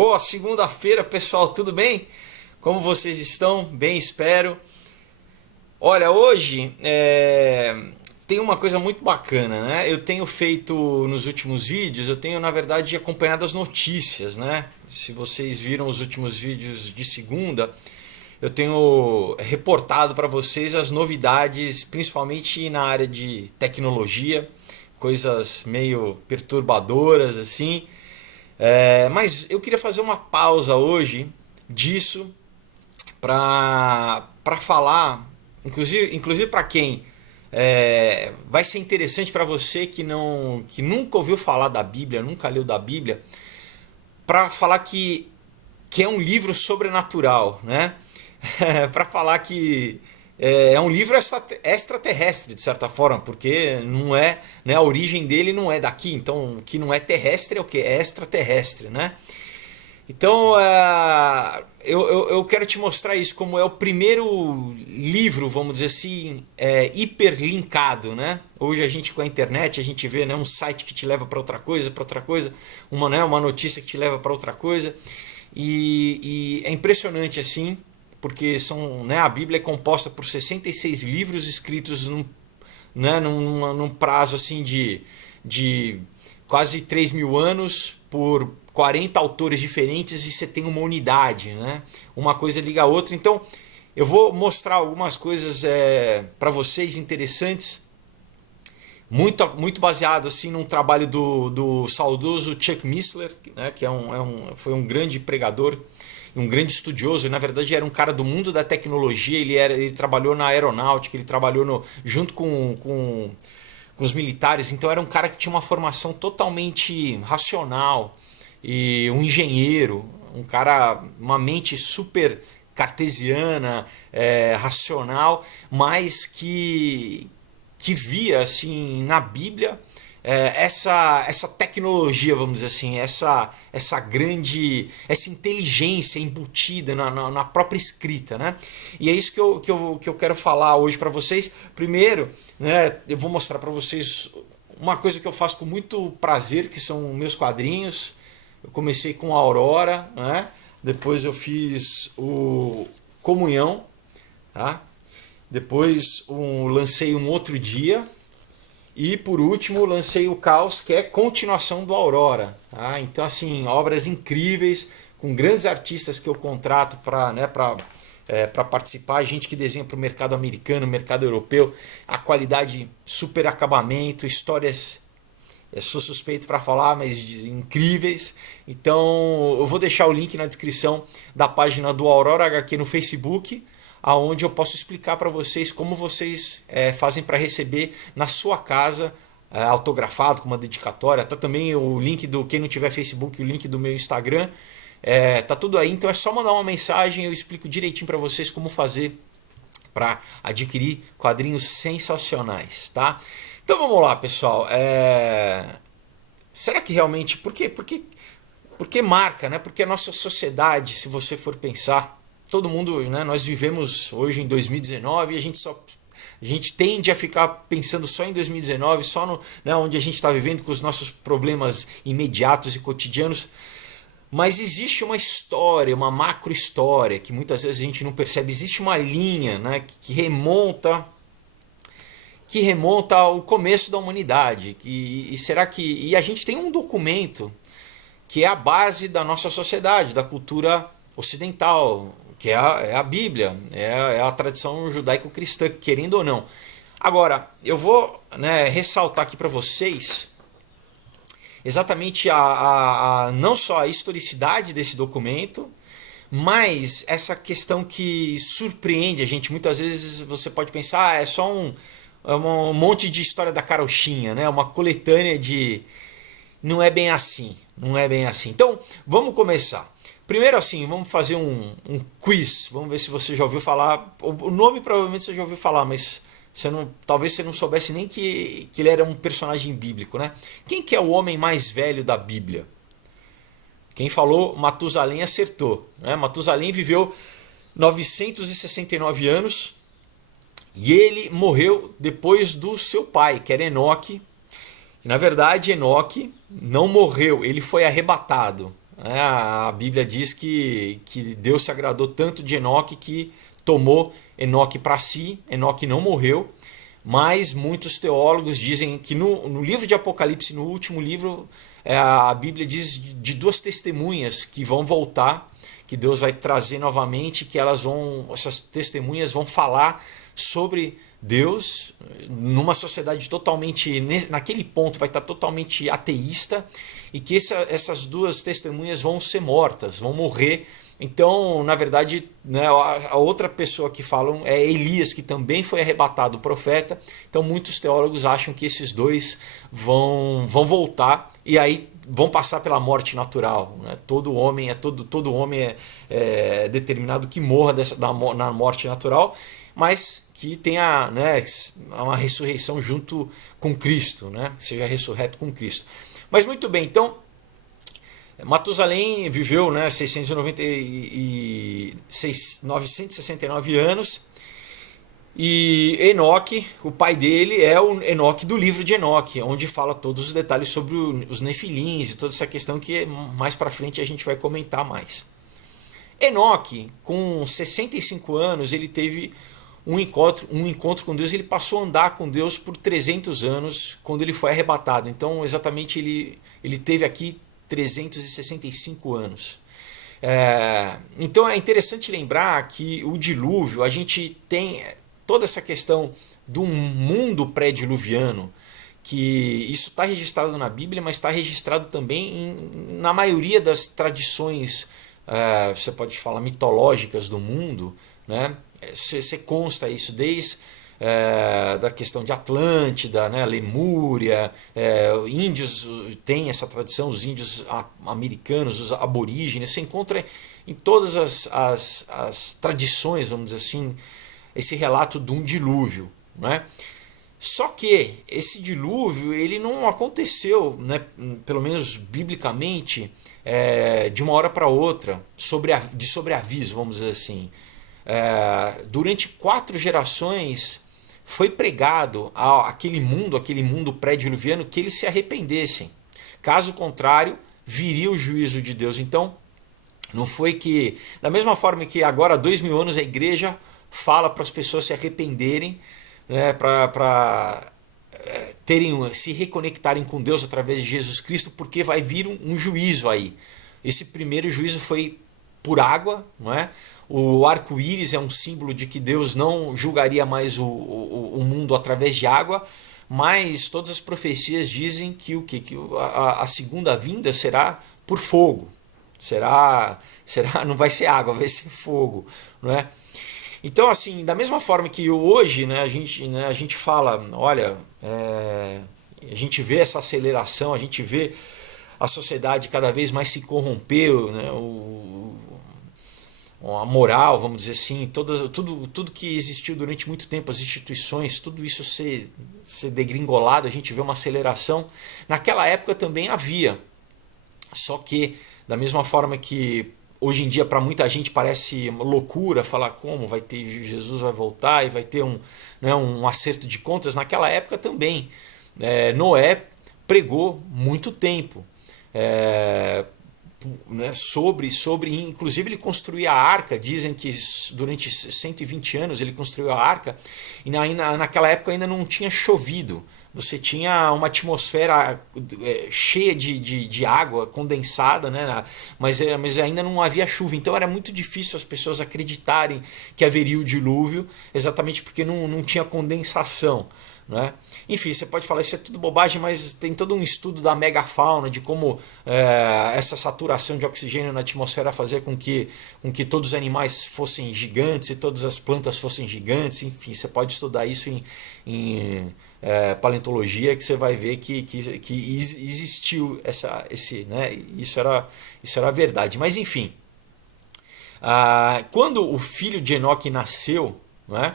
Boa segunda-feira, pessoal, tudo bem? Como vocês estão? Bem, espero. Olha, hoje tem uma coisa muito bacana, né? Eu tenho feito nos últimos vídeos, eu tenho na verdade acompanhado as notícias, né? Se vocês viram os últimos vídeos de segunda, eu tenho reportado para vocês as novidades, principalmente na área de tecnologia, coisas meio perturbadoras assim. Mas eu queria fazer uma pausa hoje disso para falar, inclusive para quem vai ser interessante para você que nunca ouviu falar da Bíblia, nunca leu da Bíblia, para falar que é um livro sobrenatural, né? Para falar que é um livro extraterrestre, de certa forma, porque não é, né, a origem dele não é daqui, então o que não é terrestre é o que? É extraterrestre, né? Então eu quero te mostrar isso, como é o primeiro livro, vamos dizer assim, hiperlinkado, né? Hoje a gente com a internet, a gente vê, né, um site que te leva para outra coisa, uma notícia que te leva para outra coisa, e é impressionante assim, porque né, a Bíblia é composta por 66 livros escritos num prazo assim de quase 3.000 anos por 40 autores diferentes, e você tem uma unidade, né? Uma coisa liga a outra. Então eu vou mostrar algumas coisas para vocês interessantes, muito baseado assim num trabalho do saudoso Chuck Missler, né, que foi um grande pregador, um grande estudioso. Na verdade era um cara do mundo da tecnologia. Ele trabalhou na aeronáutica, ele trabalhou junto com os militares, então era um cara que tinha uma formação totalmente racional, e um engenheiro, uma mente super cartesiana, racional, mas que via assim na Bíblia essa tecnologia, vamos dizer assim, essa inteligência embutida na própria escrita, né? E é isso que eu quero falar hoje para vocês. Primeiro, né, eu vou mostrar para vocês uma coisa que eu faço com muito prazer, que são meus quadrinhos. Eu comecei com a Aurora, né? Depois eu fiz o Comunhão, tá? Depois lancei um Outro Dia. E por último lancei o Caos, que é continuação do Aurora. Tá? Então, assim, obras incríveis, com grandes artistas que eu contrato para participar, gente que desenha para o mercado americano, mercado europeu, a qualidade, super acabamento, histórias, sou suspeito para falar, mas incríveis. Então eu vou deixar o link na descrição da página do Aurora HQ no Facebook, aonde eu posso explicar para vocês como vocês fazem para receber na sua casa, autografado com uma dedicatória. Tá também o link do, quem não tiver Facebook, o link do meu Instagram, tá tudo aí. Então é só mandar uma mensagem, eu explico direitinho para vocês como fazer para adquirir quadrinhos sensacionais, tá? Então vamos lá, pessoal. Será que realmente, por que marca, né? Porque a nossa sociedade, se você for pensar, todo mundo, né, nós vivemos hoje em 2019 e a gente tende a ficar pensando só em 2019, só né, onde a gente está vivendo, com os nossos problemas imediatos e cotidianos. Mas existe uma história, uma macro história, que muitas vezes a gente não percebe. Existe uma linha, né, que remonta ao começo da humanidade. E a gente tem um documento que é a base da nossa sociedade, da cultura ocidental, que é a Bíblia, é a tradição judaico-cristã, querendo ou não. Agora, eu vou, né, ressaltar aqui para vocês exatamente não só a historicidade desse documento, mas essa questão que surpreende a gente. Muitas vezes você pode pensar, é só um monte de história da carochinha, né? Uma coletânea de... Não é bem assim, não é bem assim. Então, vamos começar. Primeiro assim, vamos fazer um quiz. Vamos ver se você já ouviu falar. O nome provavelmente você já ouviu falar, mas talvez você não soubesse nem que ele era um personagem bíblico, né? Quem que é o homem mais velho da Bíblia? Quem falou Matusalém acertou, né? Matusalém viveu 969 anos e ele morreu depois do seu pai, que era Enoque. Na verdade, Enoque não morreu, ele foi arrebatado. né? A Bíblia diz que Deus se agradou tanto de Enoque que tomou Enoque para si. Enoque não morreu, mas muitos teólogos dizem que no livro de Apocalipse, no último livro, a Bíblia diz de duas testemunhas que vão voltar, que Deus vai trazer novamente, que essas testemunhas vão falar sobre Deus numa sociedade totalmente, naquele ponto vai estar totalmente ateísta, e que essas duas testemunhas vão ser mortas, vão morrer. Então, na verdade, né, a outra pessoa que falam é Elias, que também foi arrebatado, o profeta. Então, muitos teólogos acham que esses dois vão voltar e aí vão passar pela morte natural. Né? Todo homem é determinado que morra na morte natural, mas que tenha, né, uma ressurreição junto com Cristo, né? Que seja ressurreto com Cristo. Mas muito bem, então Matusalém viveu, né, 969 anos, e Enoque, o pai dele, é o Enoque do livro de Enoque, onde fala todos os detalhes sobre os nefilins e toda essa questão que mais para frente a gente vai comentar mais. Enoque, com 65 anos, ele teve um encontro com Deus. Ele passou a andar com Deus por 300 anos quando ele foi arrebatado. Então, exatamente, ele teve aqui 365 anos. Então é interessante lembrar que o dilúvio, a gente tem toda essa questão do mundo pré-diluviano, que isso está registrado na Bíblia, mas está registrado também na maioria das tradições, você pode falar, mitológicas do mundo, né? Você consta isso desde da questão de Atlântida, né, Lemúria, índios têm essa tradição, os índios americanos, os aborígenes, você encontra em todas as tradições, vamos dizer assim, esse relato de um dilúvio, né? Só que esse dilúvio ele não aconteceu, né, pelo menos biblicamente, de uma hora para outra, de sobreaviso, vamos dizer assim. Durante 4 gerações foi pregado aquele mundo pré-diluviano, que eles se arrependessem. Caso contrário, viria o juízo de Deus. Então, não foi que, da mesma forma que agora há 2000 anos a igreja fala para as pessoas se arrependerem, né, para se reconectarem com Deus através de Jesus Cristo, porque vai vir um juízo aí. Esse primeiro juízo foi por água, não é? O arco-íris é um símbolo de que Deus não julgaria mais o mundo através de água, mas todas as profecias dizem que a segunda vinda será por fogo. Não vai ser água, vai ser fogo, não é? Então, assim, da mesma forma que hoje, né, a gente fala, olha, a gente vê essa aceleração, a gente vê a sociedade cada vez mais se corromper, né, a moral, vamos dizer assim, tudo que existiu durante muito tempo, as instituições, tudo isso ser degringolado, a gente vê uma aceleração. Naquela época também havia, só que da mesma forma que hoje em dia para muita gente parece loucura falar como Jesus vai voltar e vai ter um acerto de contas, naquela época também. Noé pregou muito tempo. Né, inclusive ele construía a arca. Dizem que durante 120 anos ele construiu a arca, e naquela época ainda não tinha chovido. Você tinha uma atmosfera cheia de água condensada, né? mas ainda não havia chuva, então era muito difícil as pessoas acreditarem que haveria o dilúvio, exatamente porque não tinha condensação. Né? Enfim, você pode falar isso é tudo bobagem, mas tem todo um estudo da megafauna, de como essa saturação de oxigênio na atmosfera fazia com que todos os animais fossem gigantes e todas as plantas fossem gigantes. Enfim, você pode estudar isso em paleontologia, que você vai ver que existiu né? Isso era verdade. Mas enfim, quando o filho de Enoque nasceu, né?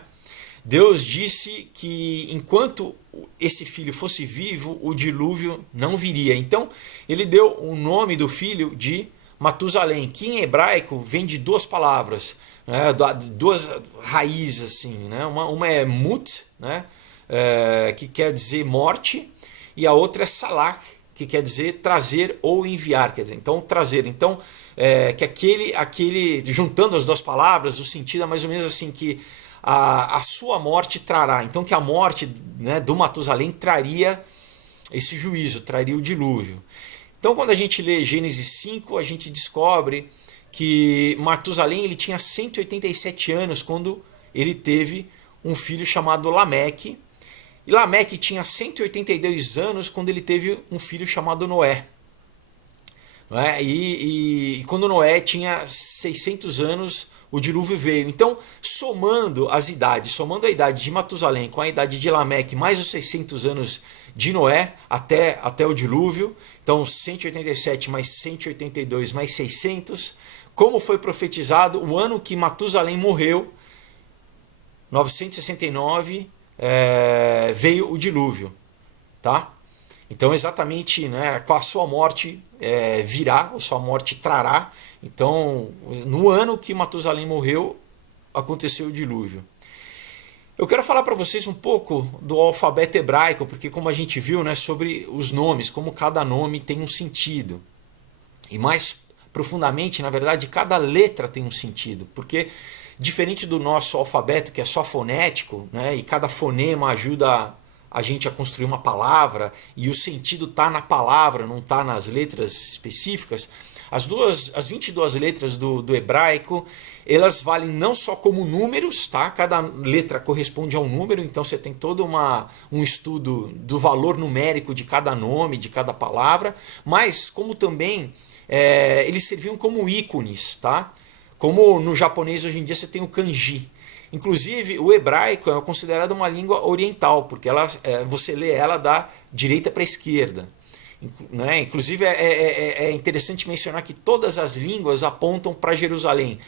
Deus disse que enquanto esse filho fosse vivo, o dilúvio não viria. Então, ele deu o nome do filho de Matusalém, que em hebraico vem de 2 palavras, né, 2 raízes. Assim, né? Uma é mut, né, que quer dizer morte, e a outra é salah, que quer dizer trazer ou enviar, quer dizer, então trazer. Então, que aquele, juntando as duas palavras, o sentido é mais ou menos assim, que a sua morte trará. Então, que a morte, né, do Matusalém traria esse juízo, traria o dilúvio. Então, quando a gente lê Gênesis 5, a gente descobre que Matusalém ele tinha 187 anos quando ele teve um filho chamado Lameque. E Lameque tinha 182 anos quando ele teve um filho chamado Noé. Não é? E quando Noé tinha 600 anos, o dilúvio veio. Então, somando as idades, somando a idade de Matusalém com a idade de Lameque, mais os 600 anos de Noé, até o dilúvio, então 187 mais 182 mais 600, como foi profetizado, o ano que Matusalém morreu, 969, veio o dilúvio. Tá? Então, exatamente, né, com a sua morte virá, a sua morte trará. Então, no ano que Matusalém morreu, aconteceu o dilúvio. Eu quero falar para vocês um pouco do alfabeto hebraico, porque como a gente viu, né, sobre os nomes, como cada nome tem um sentido. E mais profundamente, na verdade, cada letra tem um sentido, porque diferente do nosso alfabeto, que é só fonético, né, e cada fonema ajuda a gente a construir uma palavra, e o sentido está na palavra, não está nas letras específicas, as 22 letras do hebraico, elas valem não só como números, tá? Cada letra corresponde a um número, então você tem todo um estudo do valor numérico de cada nome, de cada palavra, mas como também eles serviam como ícones, tá? Como no japonês hoje em dia você tem o kanji. Inclusive, o hebraico é considerado uma língua oriental, porque você lê ela da direita para a esquerda. Né? Inclusive, é interessante mencionar que todas as línguas apontam para Jerusalém.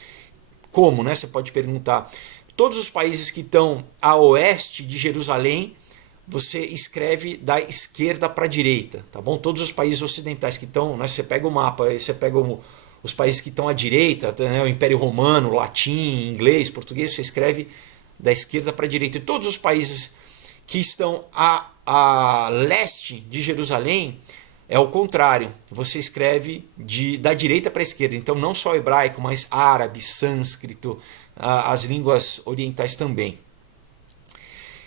Como? Né? Você pode perguntar. Todos os países que estão a oeste de Jerusalém, você escreve da esquerda para a direita. Tá bom? Todos os países ocidentais que estão, né? Você pega o mapa, você pega os países que estão à direita, né, o Império Romano, latim, inglês, português, você escreve da esquerda para a direita. E todos os países que estão a leste de Jerusalém é o contrário. Você escreve da direita para a esquerda. Então não só hebraico, mas árabe, sânscrito, as línguas orientais também.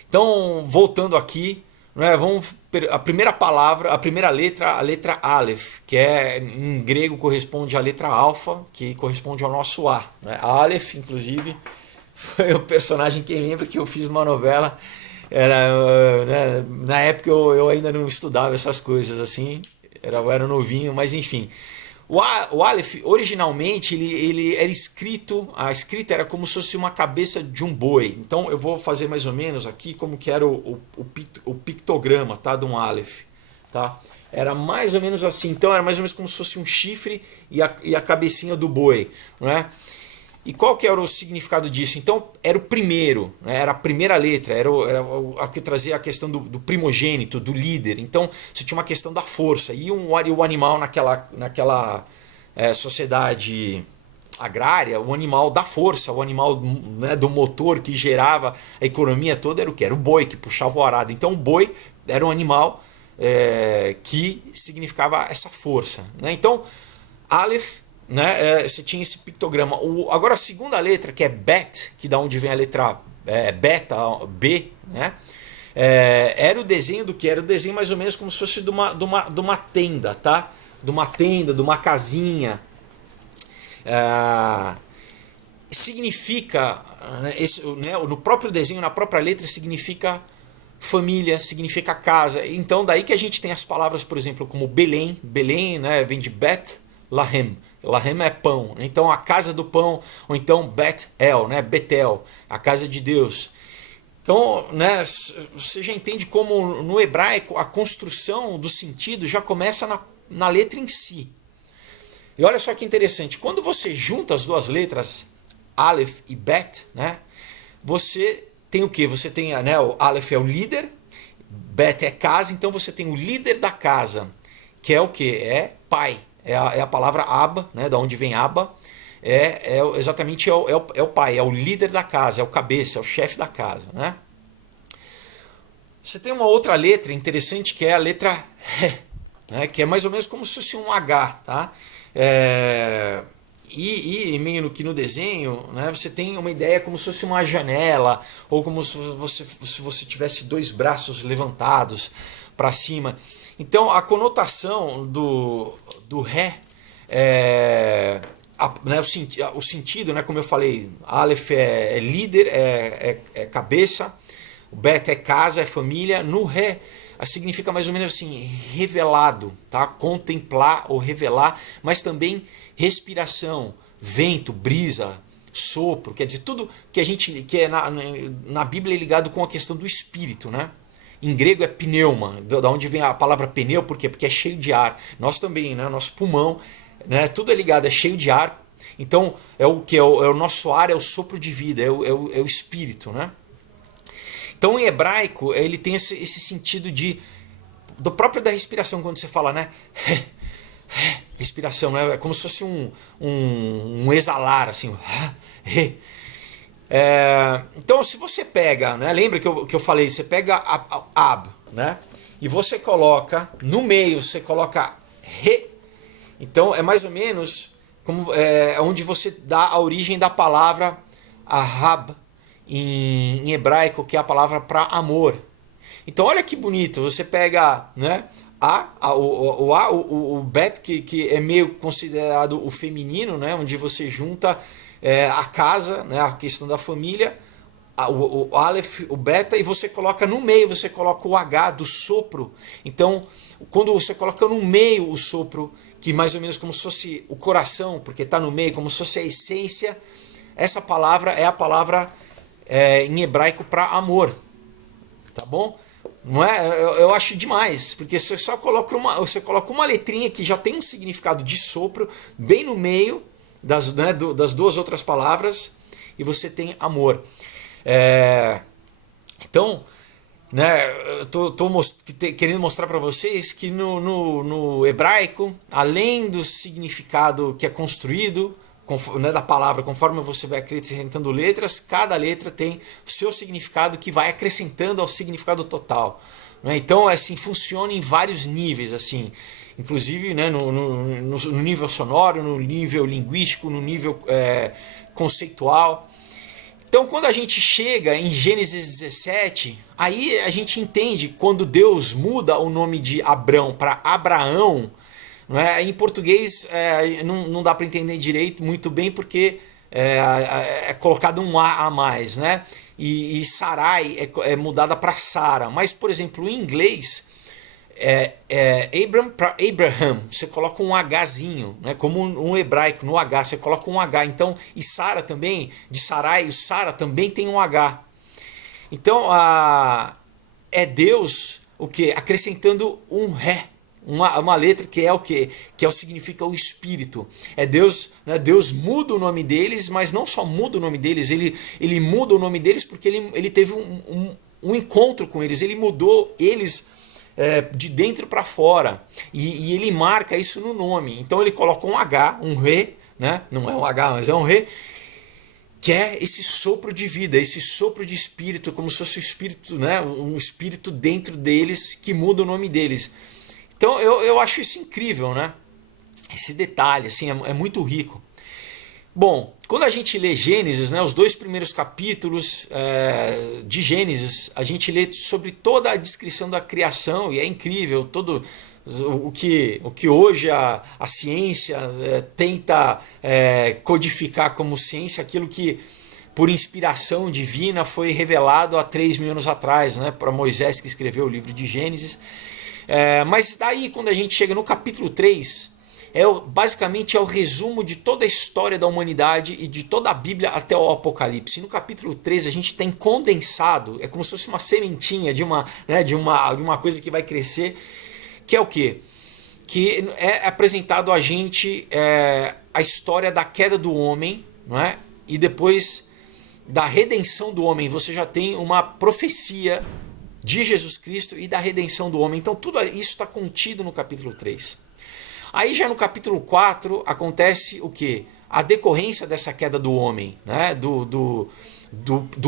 Então, voltando aqui, né, a primeira palavra, a primeira letra, a letra Aleph, que em grego corresponde à letra alfa, que corresponde ao nosso A. Né? Aleph, inclusive, foi o personagem, quem lembra, que eu fiz numa novela. Né, na época eu ainda não estudava essas coisas assim, eu era novinho, mas enfim. O Aleph, originalmente, ele era escrito, a escrita era como se fosse uma cabeça de um boi. Então eu vou fazer mais ou menos aqui como que era o pictograma, tá, de um Aleph. Tá? Era mais ou menos assim, então era mais ou menos como se fosse um chifre e a cabecinha do boi. Né? E qual que era o significado disso? Então era o primeiro, né? Era a primeira letra, era a que trazia a questão do primogênito, do líder. Então você tinha uma questão da força. E o animal naquela sociedade agrária, o animal da força, o animal, né, do motor que gerava a economia toda era o que? Era o boi que puxava o arado. Então o boi era um animal que significava essa força. Né? Então Aleph, né, você tinha esse pictograma. Agora a segunda letra, que é Bet, que da onde vem a letra beta, B, né, era o desenho do que? Era o desenho mais ou menos como se fosse de uma tenda, tá? De uma tenda, de uma casinha. Significa, né, no próprio desenho, na própria letra, significa família, significa casa. Então daí que a gente tem as palavras, por exemplo, como Belém. Belém, né, vem de Bet Lahem. Lahem é pão, então a casa do pão, ou então Bet-El, né, Betel, a casa de Deus. Então, né, você já entende como no hebraico a construção do sentido já começa na letra em si. E olha só que interessante, quando você junta as duas letras, Aleph e Bet, né, você tem o que? Você tem, né, o Aleph é o líder, Bet é casa, então você tem o líder da casa, que é o que? É pai. É a palavra Abba, né, da onde vem Abba, exatamente o pai, é o líder da casa, é o cabeça, é o chefe da casa. Né? Você tem uma outra letra interessante que é a letra He. né, que é mais ou menos como se fosse um H, tá? E meio que no desenho, né, você tem uma ideia como se fosse uma janela, ou como se você tivesse dois braços levantados para cima. Então a conotação do Ré né, o sentido, né, como eu falei, Aleph é líder, é cabeça, o Bet é casa, é família, no Ré significa mais ou menos assim, revelado, tá? Contemplar ou revelar, mas também respiração, vento, brisa, sopro, quer dizer, tudo que a gente que é na Bíblia é ligado com a questão do espírito, né? Em grego é pneuma, da onde vem a palavra pneu, por quê? Porque é cheio de ar. Nós também, né? Nosso pulmão, né? Tudo é ligado, é cheio de ar. Então é o que é o nosso ar, é o sopro de vida, é o espírito, né? Então, em hebraico, ele tem esse sentido do próprio da respiração, quando você fala, né? Respiração, né? É como se fosse um exalar, assim. Então, se você pega, né? Lembra que eu falei, você pega ab, né? E você coloca, no meio, você coloca re. Então, é mais ou menos como onde você dá a origem da palavra ahab, em hebraico, que é a palavra para amor. Então olha que bonito, você pega, né, o bet, que é meio considerado o feminino, né, onde você junta a casa, né, a questão da família, o Aleph, o beta, e você coloca no meio, você coloca o H do sopro. Então quando você coloca no meio o sopro, que mais ou menos como se fosse o coração, porque está no meio, como se fosse a essência, essa palavra é a palavra em hebraico para amor, tá bom? Não é? Eu acho demais, porque você só coloca uma letrinha que já tem um significado de sopro bem no meio das duas outras palavras, e você tem amor. Então, né, eu tô querendo mostrar para vocês que no hebraico, além do significado que é construído, né, da palavra, conforme você vai acrescentando letras, cada letra tem o seu significado que vai acrescentando ao significado total, né? Então assim, funciona em vários níveis, assim, inclusive, né, no nível sonoro, no nível linguístico, no nível conceitual. Então quando a gente chega em Gênesis 17, aí a gente entende quando Deus muda o nome de Abrão para Abraão. Não é? Em português não dá para entender direito muito bem, porque é colocado um A mais, né? E Sarai é mudada para Sara. Mas, por exemplo, em inglês, Abram para Abraham, você coloca um Hzinho, né? Como um hebraico, no H, você coloca um H. Então, e Sara também, de Sarai, o Sara também tem um H. Então, é Deus o que? Acrescentando um Ré. Uma letra que é o que? Que significa o Espírito. É Deus, né? Deus muda o nome deles, mas não só muda o nome deles, ele muda o nome deles porque ele teve um encontro com eles, ele mudou eles de dentro para fora, e ele marca isso no nome. Então ele coloca um H, um Ré, né? Não é um H, mas é um Ré, que é esse sopro de vida, esse sopro de espírito, como se fosse o espírito, né? Um espírito dentro deles que muda o nome deles. Então eu acho isso incrível, né? Esse detalhe assim, é muito rico. Bom, quando a gente lê Gênesis, né, os 2 primeiros capítulos de Gênesis, a gente lê sobre toda a descrição da criação, e é incrível todo o que hoje a ciência tenta codificar como ciência, aquilo que por inspiração divina foi revelado há 3.000 anos atrás, né, para Moisés, que escreveu o livro de Gênesis. Mas daí, quando a gente chega no capítulo 3, basicamente é o resumo de toda a história da humanidade e de toda a Bíblia até o Apocalipse. E no capítulo 3 a gente tem condensado, é como se fosse uma sementinha de uma coisa que vai crescer, que é o quê? Que é apresentado a gente a história da queda do homem, não é? E depois da redenção do homem. Você já tem uma profecia de Jesus Cristo e da redenção do homem. Então tudo isso está contido no capítulo 3. Aí já no capítulo 4 acontece o quê? A decorrência dessa queda do homem, né? do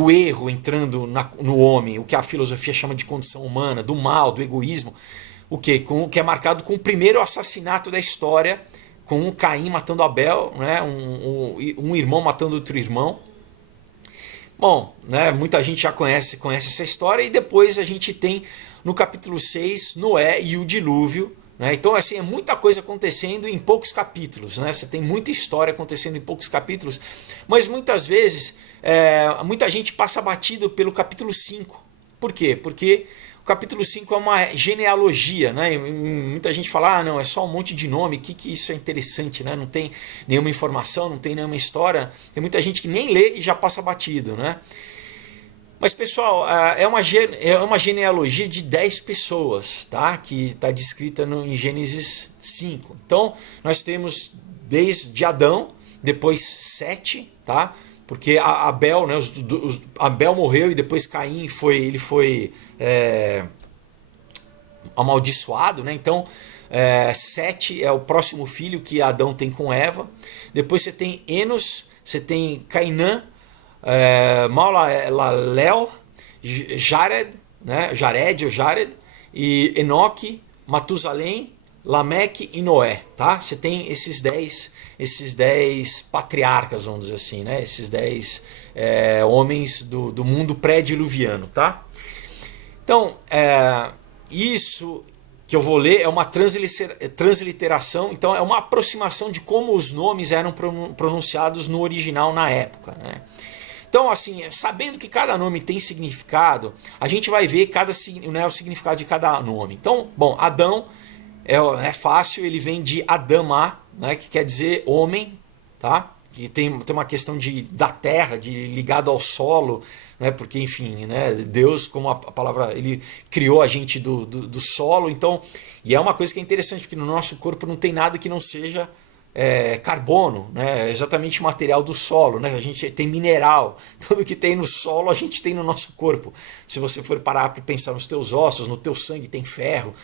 erro entrando no homem, o que a filosofia chama de condição humana, do mal, do egoísmo. o quê? Que é marcado com o primeiro assassinato da história, com um Caim matando Abel, né? Um irmão matando outro irmão. Bom, né, muita gente já conhece essa história, e depois a gente tem no capítulo 6 Noé e o dilúvio, né? Então assim, é muita coisa acontecendo em poucos capítulos, né? Você tem muita história acontecendo em poucos capítulos, mas muitas vezes muita gente passa batido pelo capítulo 5. Por quê? Porque o capítulo 5 é uma genealogia, né? E muita gente fala, não, é só um monte de nome, que isso é interessante, né? Não tem nenhuma informação, não tem nenhuma história. Tem muita gente que nem lê e já passa batido, né? Mas, pessoal, é uma genealogia de 10 pessoas, tá? Que está descrita em Gênesis 5. Então, nós temos desde Adão, depois Sete, tá? Porque Abel, né, Abel morreu e depois Caim foi amaldiçoado, né? Então, Sete é o próximo filho que Adão tem com Eva. Depois você tem Enos, você tem Cainã, Maalalel, Jared, né? Jared, e Enoque, Matusalém, Lameque e Noé, tá? Você tem esses 10 patriarcas, vamos dizer assim, né? Esses 10 homens do mundo pré-diluviano, tá? Então, isso que eu vou ler é uma transliteração, então é uma aproximação de como os nomes eram pronunciados no original na época, né? Então, assim, sabendo que cada nome tem significado, a gente vai ver o significado de cada nome. Então, bom, Adão é fácil, ele vem de Adama, né, que quer dizer homem, tá? Que tem uma questão da terra, ligado ao solo, né? Porque, enfim, né, Deus, como a palavra, ele criou a gente do solo, então, e é uma coisa que é interessante, porque no nosso corpo não tem nada que não seja carbono, né? É exatamente o material do solo, né? A gente tem mineral, tudo que tem no solo a gente tem no nosso corpo. Se você for parar para pensar nos teus ossos, no teu sangue tem ferro,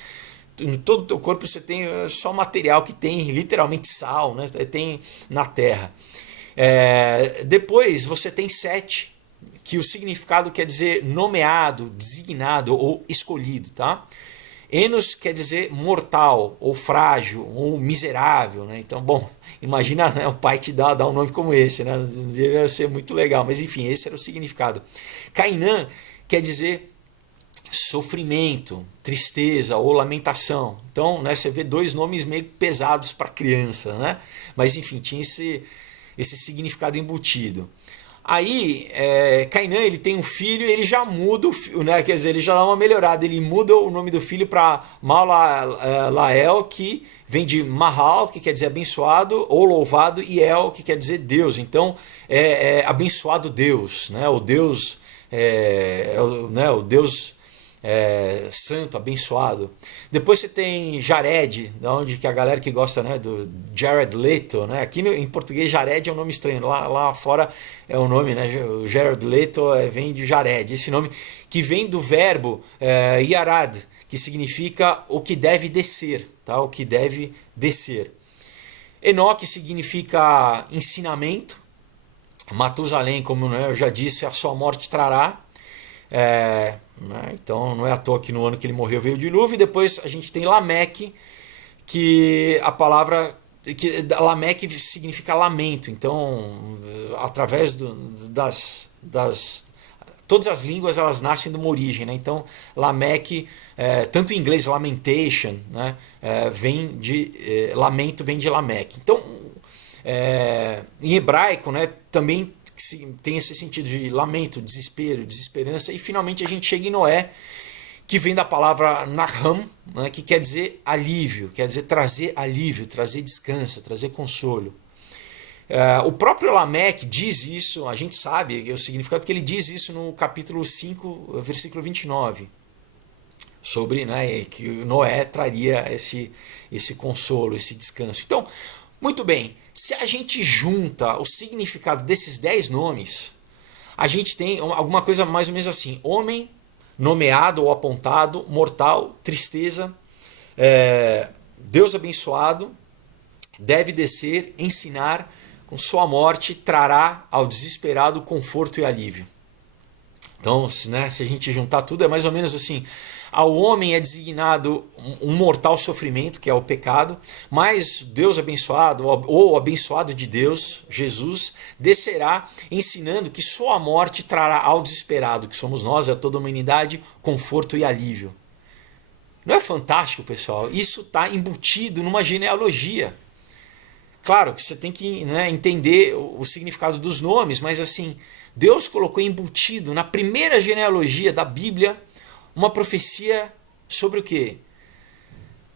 em todo o teu corpo você tem só material que tem literalmente sal, né? Tem na terra. Depois você tem Sete, que o significado quer dizer nomeado, designado ou escolhido, tá? Enos quer dizer mortal, ou frágil, ou miserável, né? Então, bom, imagina, né, o pai te dá um nome como esse, né? Deve ser muito legal, mas enfim, esse era o significado. Cainã quer dizer sofrimento, tristeza ou lamentação. Então, né, você vê 2 nomes meio pesados para criança, né? Mas enfim, tinha esse significado embutido. Aí, Cainã, ele tem um filho e ele já muda, né? Quer dizer, ele já dá uma melhorada, ele muda o nome do filho para Maalael, que vem de Mahal, que quer dizer abençoado, ou louvado, e El, que quer dizer Deus. Então, abençoado Deus, né? O Deus, o Deus santo, abençoado. Depois você tem Jared, da onde que a galera que gosta, né, do Jared Leto, né? Aqui em português Jared é um nome estranho, lá fora é o nome, né? O Jared Leto vem de Jared, esse nome que vem do verbo Yarad, que significa o que deve descer, tá? O que deve descer. Enoque significa ensinamento. Matusalém, como, né, eu já disse, a sua morte trará. Né? Então não é à toa que no ano que ele morreu veio o dilúvio. E depois a gente tem Lameque, que a palavra Lameque significa lamento. Então, através todas as línguas elas nascem de uma origem, né? Então Lameque, tanto em inglês lamentation, né, vem de lamento, vem de Lameque. Então em hebraico, né, também tem esse sentido de lamento, desespero, desesperança. E finalmente a gente chega em Noé, que vem da palavra Naham, né, que quer dizer alívio, quer dizer trazer alívio, trazer descanso, trazer consolo. O próprio Lameque diz isso, a gente sabe o significado, que ele diz isso no capítulo 5, versículo 29, sobre, né, que Noé traria esse consolo, esse descanso. Então, muito bem, se a gente junta o significado desses 10 nomes, a gente tem alguma coisa mais ou menos assim: homem, nomeado ou apontado, mortal, tristeza, Deus abençoado, deve descer, ensinar, com sua morte trará ao desesperado conforto e alívio. Então, né, se a gente juntar tudo, é mais ou menos assim: Ao homem é designado um mortal sofrimento, que é o pecado, mas Deus abençoado, ou abençoado de Deus, Jesus, descerá ensinando que só a morte trará ao desesperado, que somos nós, a toda a humanidade, conforto e alívio. Não é fantástico, pessoal? Isso está embutido numa genealogia. Claro que você tem que, né, entender o significado dos nomes, mas assim, Deus colocou embutido na primeira genealogia da Bíblia uma profecia sobre o quê?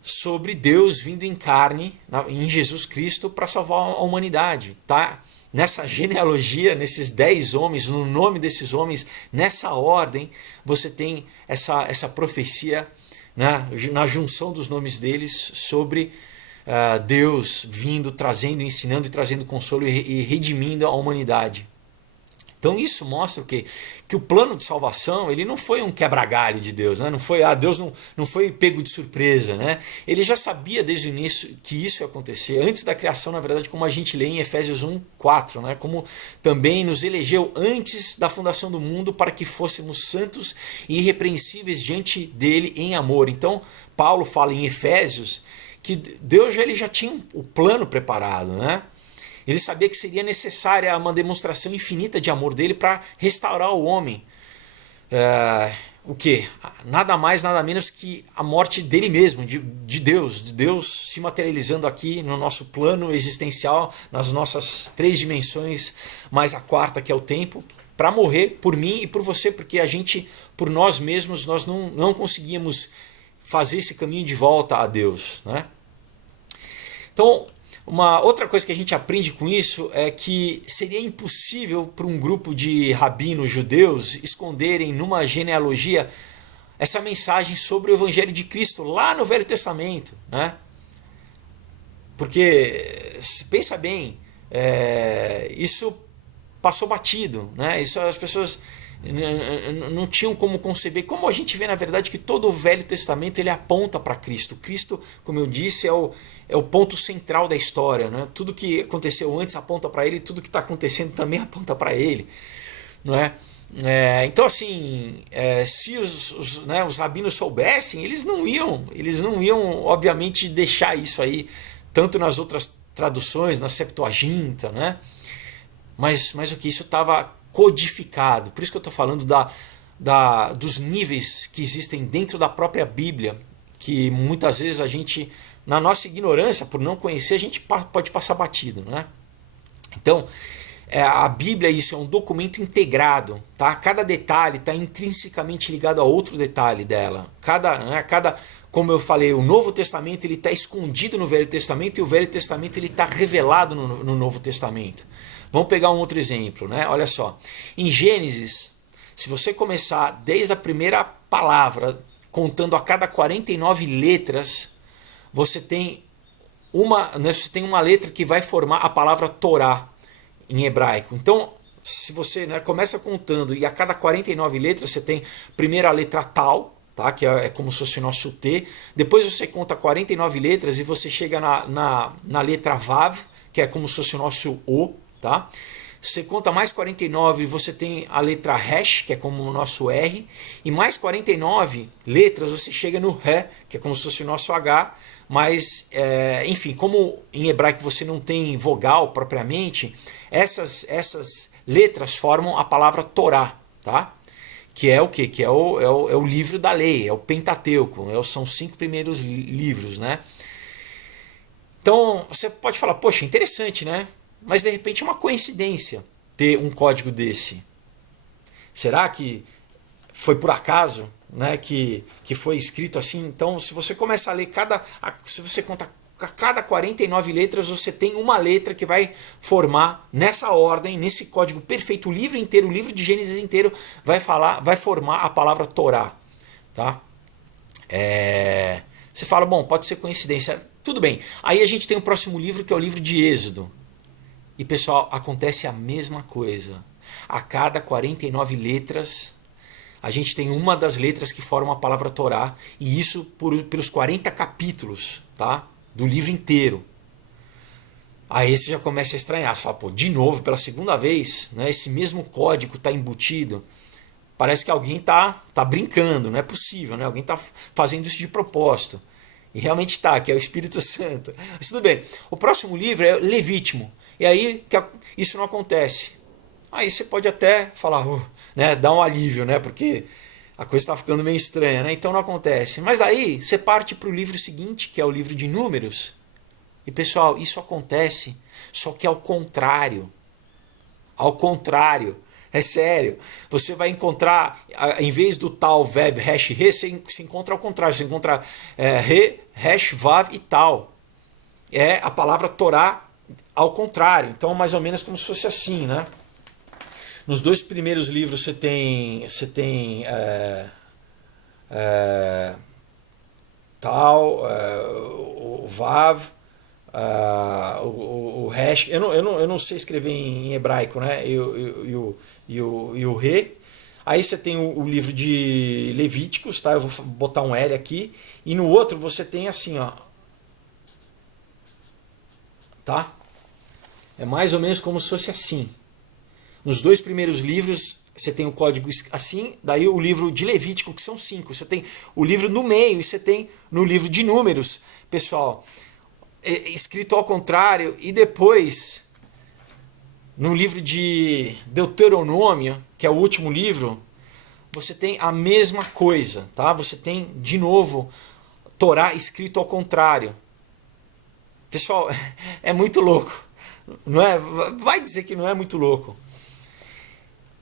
Sobre Deus vindo em carne, em Jesus Cristo, para salvar a humanidade. Tá? Nessa genealogia, nesses 10 homens, no nome desses homens, nessa ordem, você tem essa profecia, né, na junção dos nomes deles sobre Deus vindo, trazendo, ensinando e trazendo consolo e redimindo a humanidade. Então isso mostra o quê? Que o plano de salvação ele não foi um quebra-galho de Deus, né? Não foi, Deus não foi pego de surpresa, né? Ele já sabia desde o início que isso ia acontecer, antes da criação, na verdade, como a gente lê em Efésios 1:4, né? Como também nos elegeu antes da fundação do mundo para que fôssemos santos e irrepreensíveis diante dele em amor. Então Paulo fala em Efésios que Deus ele já tinha o plano preparado, né? Ele sabia que seria necessária uma demonstração infinita de amor dele para restaurar o homem. O quê? Nada mais, nada menos que a morte dele mesmo, de Deus se materializando aqui no nosso plano existencial, nas nossas 3 dimensões, mais a quarta que é o tempo, para morrer por mim e por você, porque a gente, por nós mesmos, nós não conseguíamos fazer esse caminho de volta a Deus, né? Então, uma outra coisa que a gente aprende com isso é que seria impossível para um grupo de rabinos judeus esconderem numa genealogia essa mensagem sobre o Evangelho de Cristo lá no Velho Testamento, né? Porque, pensa bem, isso passou batido, né? Isso as pessoas não tinham como conceber, como a gente vê na verdade que todo o Velho Testamento ele aponta para Cristo. Cristo, como eu disse, é o ponto central da história, né? Tudo que aconteceu antes aponta para ele, tudo que está acontecendo também aponta para ele, não é? Então assim, se os rabinos soubessem, eles não iam obviamente deixar isso aí, tanto nas outras traduções, na Septuaginta, né? Mas o que isso estava codificado. Por isso que eu estou falando dos níveis que existem dentro da própria Bíblia, que muitas vezes a gente, na nossa ignorância, por não conhecer, a gente pode passar batido, né? Então, a Bíblia isso é um documento integrado, tá? Cada detalhe está intrinsecamente ligado a outro detalhe dela. Como eu falei, o Novo Testamento ele está escondido no Velho Testamento e o Velho Testamento ele está revelado no Novo Testamento. Vamos pegar um outro exemplo, né? Olha só, em Gênesis, se você começar desde a primeira palavra, contando a cada 49 letras, você tem uma letra que vai formar a palavra Torá em hebraico. Então, se você começa contando e a cada 49 letras você tem primeiro a letra Tal, tá? Que é como se fosse o nosso T, depois você conta 49 letras e você chega na letra Vav, que é como se fosse o nosso O, tá? Você conta mais 49 e você tem a letra Resh, que é como o nosso R, e mais 49 letras você chega no Ré, que é como se fosse o nosso H, mas, enfim, como em hebraico você não tem vogal propriamente, essas letras formam a palavra Torá, tá? Que é o quê? Que é o livro da lei, é o Pentateuco, são os 5 primeiros livros, né? Então, você pode falar, poxa, interessante, né? Mas de repente é uma coincidência ter um código desse. Será que foi por acaso, né, que foi escrito assim? Então, se você começa a ler se você conta cada 49 letras, você tem uma letra que vai formar nessa ordem, nesse código perfeito, o livro inteiro, o livro de Gênesis inteiro vai formar a palavra Torá, tá? Você fala, bom, pode ser coincidência. Tudo bem. Aí a gente tem o próximo livro, que é o livro de Êxodo. E, pessoal, acontece a mesma coisa. A cada 49 letras, a gente tem uma das letras que formam a palavra Torá, e isso pelos 40 capítulos, tá? Do livro inteiro. Aí você já começa a estranhar. Você fala, pô, de novo, pela segunda vez, né, esse mesmo código está embutido. parece que alguém tá brincando, não é possível, né? Alguém está fazendo isso de propósito. E realmente está, que é o Espírito Santo. Mas tudo bem. O próximo livro é Levítico. E aí isso não acontece. Aí você pode até falar, né, dar um alívio, né? Porque a coisa está ficando meio estranha, né? Então não acontece. Mas aí você parte para o livro seguinte, que é o livro de Números. E pessoal, isso acontece, só que ao contrário. Ao contrário. É sério. Você vai encontrar, em vez do tal Vev, Resh, Re, você encontra ao contrário. Você encontra Re, Resh, Vav e tal. É a palavra Torá ao contrário. Então, mais ou menos como se fosse assim, né? Nos dois primeiros livros você tem tal, o Vav, o Resh. Eu não sei escrever em hebraico, né? E o Re. Aí você tem o livro de Levíticos, tá? Eu vou botar um L aqui. E no outro você tem assim, ó. Tá? É mais ou menos como se fosse assim. Nos dois primeiros livros você tem o código assim, daí o livro de Levítico, que são 5. Você tem o livro no meio e você tem no livro de Números, pessoal, escrito ao contrário. E depois, no livro de Deuteronômio, que é o último livro, você tem a mesma coisa, tá? Você tem, de novo, Torá escrito ao contrário. Pessoal, é muito louco, não é? Vai dizer que não é muito louco.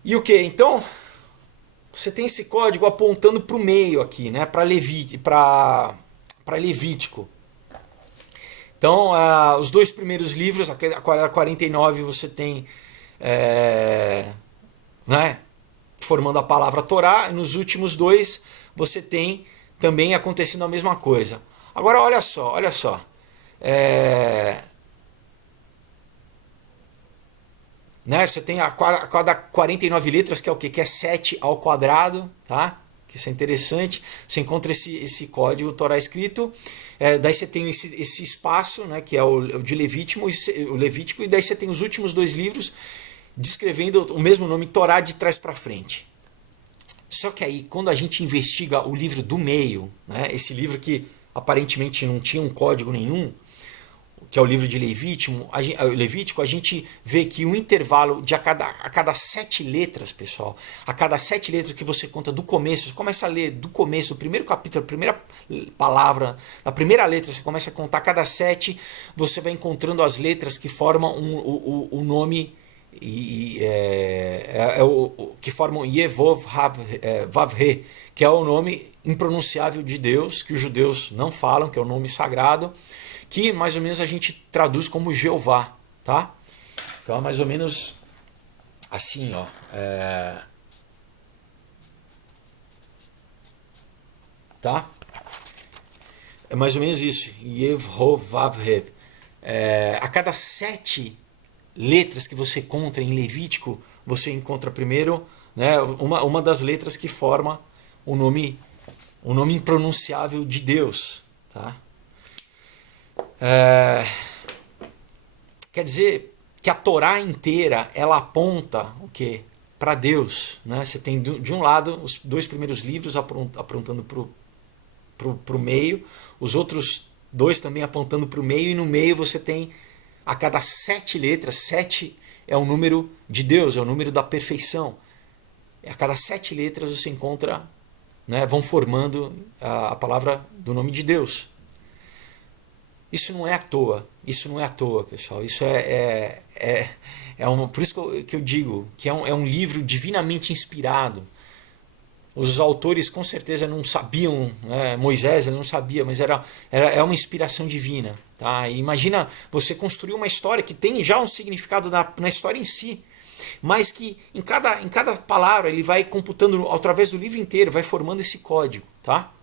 E o que? Então, você tem esse código apontando para o meio aqui, né? Para Levítico. Então, os dois primeiros livros, a 49 você tem né, formando a palavra Torá, e nos últimos dois você tem também acontecendo a mesma coisa. Agora, olha só, olha só. Né? Você tem a cada 49 letras, que é o quê? Que é 7 ao quadrado, tá? Que isso é interessante. Você encontra esse código Torá escrito. Daí você tem esse espaço, né? Que é o de Levítico, e daí você tem os últimos dois livros descrevendo o mesmo nome, Torá, de trás para frente. Só que aí, quando a gente investiga o livro do meio, né? Esse livro que aparentemente não tinha um código nenhum, que é o livro de Levítico, a gente vê que o intervalo de a cada 7 letras, pessoal, a cada 7 letras que você conta do começo, você começa a ler do começo, o primeiro capítulo, a primeira palavra, a primeira letra, você começa a contar a cada 7, você vai encontrando as letras que formam o nome, que formam Yevov Vavre, que é o nome impronunciável de Deus, que os judeus não falam, que é o nome sagrado, que mais ou menos a gente traduz como Jeová, tá? Então é mais ou menos assim, ó. Tá? É mais ou menos isso. Yevhovavhev. A cada 7 letras que você encontra em Levítico, você encontra primeiro, né, uma das letras que forma o nome impronunciável de Deus, tá? Quer dizer que a Torá inteira ela aponta o quê? Para Deus, né? Você tem de um lado os dois primeiros livros apontando para o meio, os outros dois também apontando para o meio, e no meio você tem a cada 7 letras, 7 é o número de Deus, é o número da perfeição. A cada 7 letras você encontra, né, vão formando a palavra do nome de Deus. Isso não é à toa, pessoal. Isso por isso que eu digo que é um livro divinamente inspirado. Os autores com certeza não sabiam, né? Moisés ele não sabia, mas é uma inspiração divina. Tá? E imagina você construir uma história que tem já um significado na história em si, mas que em cada palavra ele vai computando através do livro inteiro, vai formando esse código. Tá?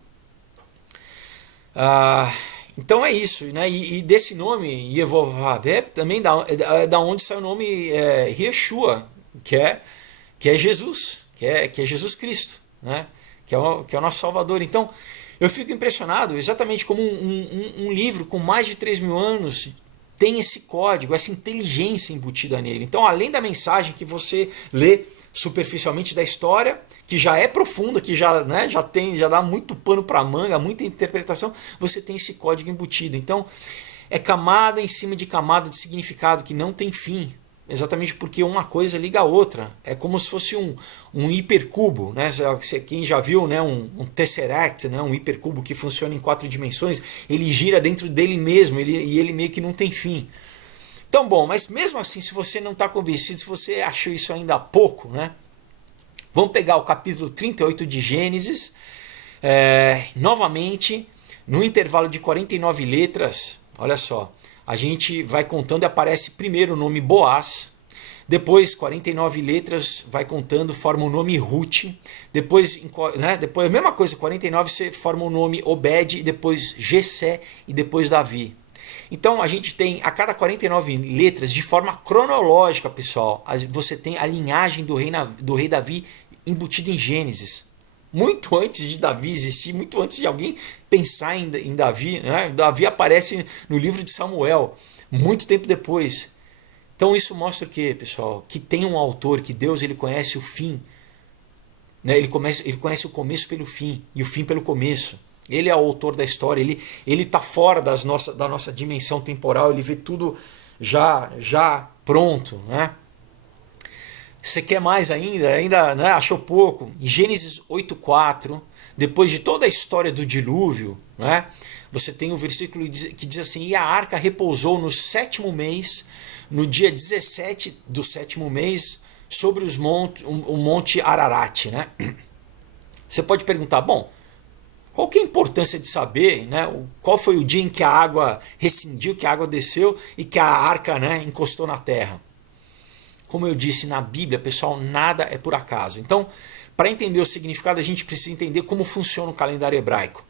Então é isso, né? E desse nome, Yehovah, também da onde sai o nome Yeshua, que é Jesus, que é Jesus Cristo, né? Que é o nosso Salvador. Então eu fico impressionado, exatamente como um livro com mais de 3.000 anos tem esse código, essa inteligência embutida nele. Então, além da mensagem que você lê superficialmente da história, que já é profunda, que já, né, já dá muito pano para manga, muita interpretação, você tem esse código embutido. Então, é camada em cima de camada de significado que não tem fim. Exatamente porque uma coisa liga a outra. É como se fosse um hipercubo, né? Quem já viu, né, um tesseract, né, um hipercubo que funciona em 4 dimensões, ele gira dentro dele mesmo e ele meio que não tem fim. Então, bom, mas mesmo assim, se você não está convencido, se você achou isso ainda pouco, né? Vamos pegar o capítulo 38 de Gênesis, novamente, no intervalo de 49 letras, olha só, a gente vai contando e aparece primeiro o nome Boaz, depois 49 letras vai contando, forma o nome Ruth, depois a mesma coisa, 49 você forma o nome Obed, depois Jessé e depois Davi. Então a gente tem a cada 49 letras, de forma cronológica, pessoal, você tem a linhagem do rei Davi embutida em Gênesis. Muito antes de Davi existir, muito antes de alguém pensar em Davi, né? Davi aparece no livro de Samuel, muito tempo depois. Então isso mostra o quê, pessoal? Que tem um autor, que Deus ele conhece o fim, né? Ele conhece o começo pelo fim e o fim pelo começo. Ele é o autor da história, ele está fora da nossa dimensão temporal, ele vê tudo já pronto, né? Você quer mais ainda, né, achou pouco? Em Gênesis 8:4, depois de toda a história do dilúvio, né, você tem um versículo que diz assim: e a arca repousou no 7º mês, no dia 17 do 7º mês, sobre o monte Ararat. Né? Você pode perguntar, bom, qual que é a importância de saber, né, qual foi o dia em que a água rescindiu, que a água desceu e que a arca, né, encostou na terra? Como eu disse, na Bíblia, pessoal, nada é por acaso. Então, para entender o significado, a gente precisa entender como funciona o calendário hebraico.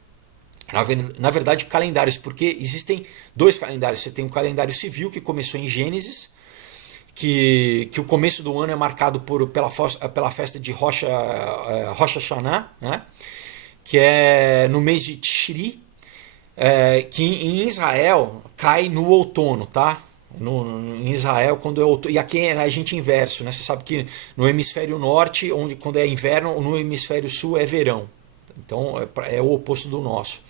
Na verdade, calendários, porque existem 2 calendários. Você tem o calendário civil, que começou em Gênesis, que o começo do ano é marcado pela festa de Rosh Hashanah, né? Que é no mês de Tishri, que em Israel cai no outono, tá? Em Israel, quando é outono, e aqui a gente inverso, né? Você sabe que no hemisfério norte, quando é inverno, no hemisfério sul é verão. Então é o oposto do nosso.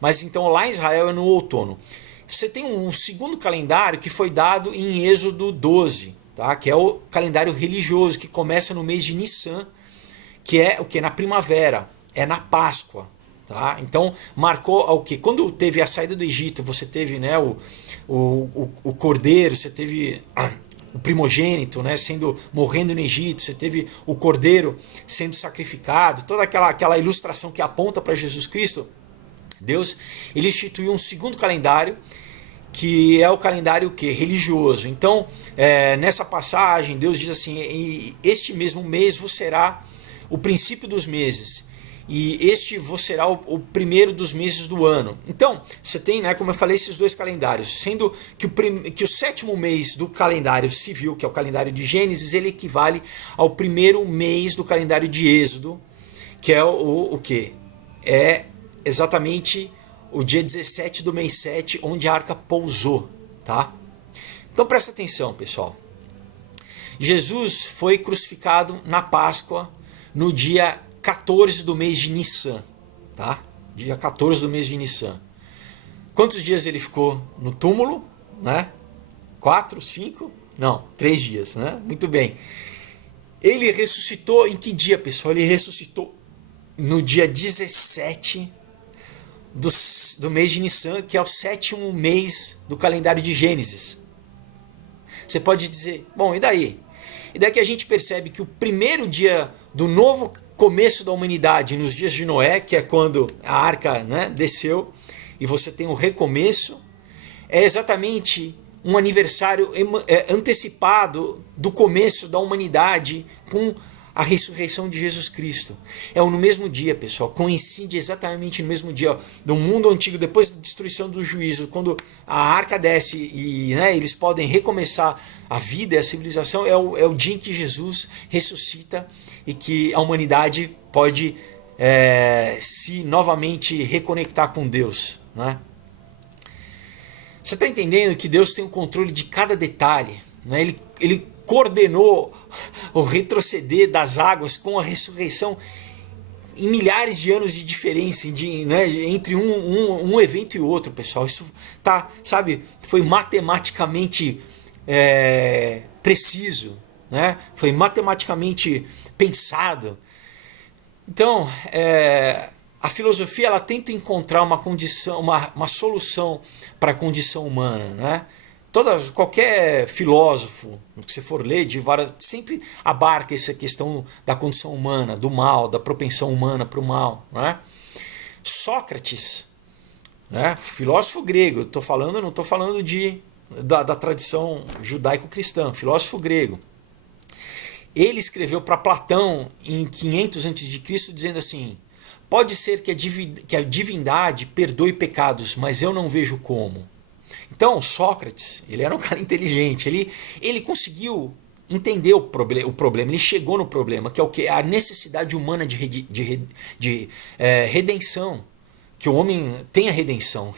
Mas então lá em Israel é no outono. Você tem um segundo calendário que foi dado em Êxodo 12, tá? Que é o calendário religioso, que começa no mês de Nissan, que é o que? Na primavera, é na Páscoa. Tá? Então marcou o que? Quando teve a saída do Egito, você teve, né, o cordeiro, você teve o primogênito, né, morrendo no Egito, você teve o cordeiro sendo sacrificado, toda aquela ilustração que aponta para Jesus Cristo. Deus ele instituiu um segundo calendário, que é o calendário que? Religioso. Então, nessa passagem, Deus diz assim: este mesmo mês vos será o princípio dos meses, e este vos será o primeiro dos meses do ano. Então, você tem, né, como eu falei, esses 2 calendários, sendo que o 7º mês do calendário civil, que é o calendário de Gênesis, ele equivale ao primeiro mês do calendário de Êxodo, que é o quê? É exatamente o dia 17 do mês 7, onde a arca pousou, tá? Então presta atenção, pessoal. Jesus foi crucificado na Páscoa, no dia 14 do mês de Nissan, tá? Dia 14 do mês de Nissan. Quantos dias ele ficou no túmulo, né? 4, 5? Não, 3 dias, né? Muito bem. Ele ressuscitou em que dia, pessoal? Ele ressuscitou no dia 17 do mês de Nissan, que é o 7º mês do calendário de Gênesis. Você pode dizer, bom, e daí? E daí que a gente percebe que o primeiro dia do novo começo da humanidade, nos dias de Noé, que é quando a arca, né, desceu, e você tem o recomeço, é exatamente um aniversário antecipado do começo da humanidade com a ressurreição de Jesus Cristo. É no mesmo dia, pessoal, coincide exatamente no mesmo dia do mundo antigo, depois da destruição do juízo, quando a arca desce e, né, eles podem recomeçar a vida e a civilização, é o dia em que Jesus ressuscita e que a humanidade pode se novamente reconectar com Deus, né? Você está entendendo que Deus tem o controle de cada detalhe, né? Ele coordenou o retroceder das águas com a ressurreição em milhares de anos de diferença né, entre um evento e outro, pessoal. Isso tá, sabe, foi matematicamente preciso, né? Foi matematicamente pensado. Então, a filosofia ela tenta encontrar uma condição, uma solução para a condição humana, né? Qualquer filósofo que você for ler, sempre abarca essa questão da condição humana, do mal, da propensão humana para o mal. Né? Sócrates, né? Filósofo grego, não estou falando da tradição judaico-cristã, filósofo grego. Ele escreveu para Platão em 500 a.C. dizendo assim: pode ser que a divindade perdoe pecados, mas eu não vejo como. Então, Sócrates, ele era um cara inteligente, ele conseguiu entender o problema, ele chegou no problema, que é o que? A necessidade humana de redenção, que o homem tenha redenção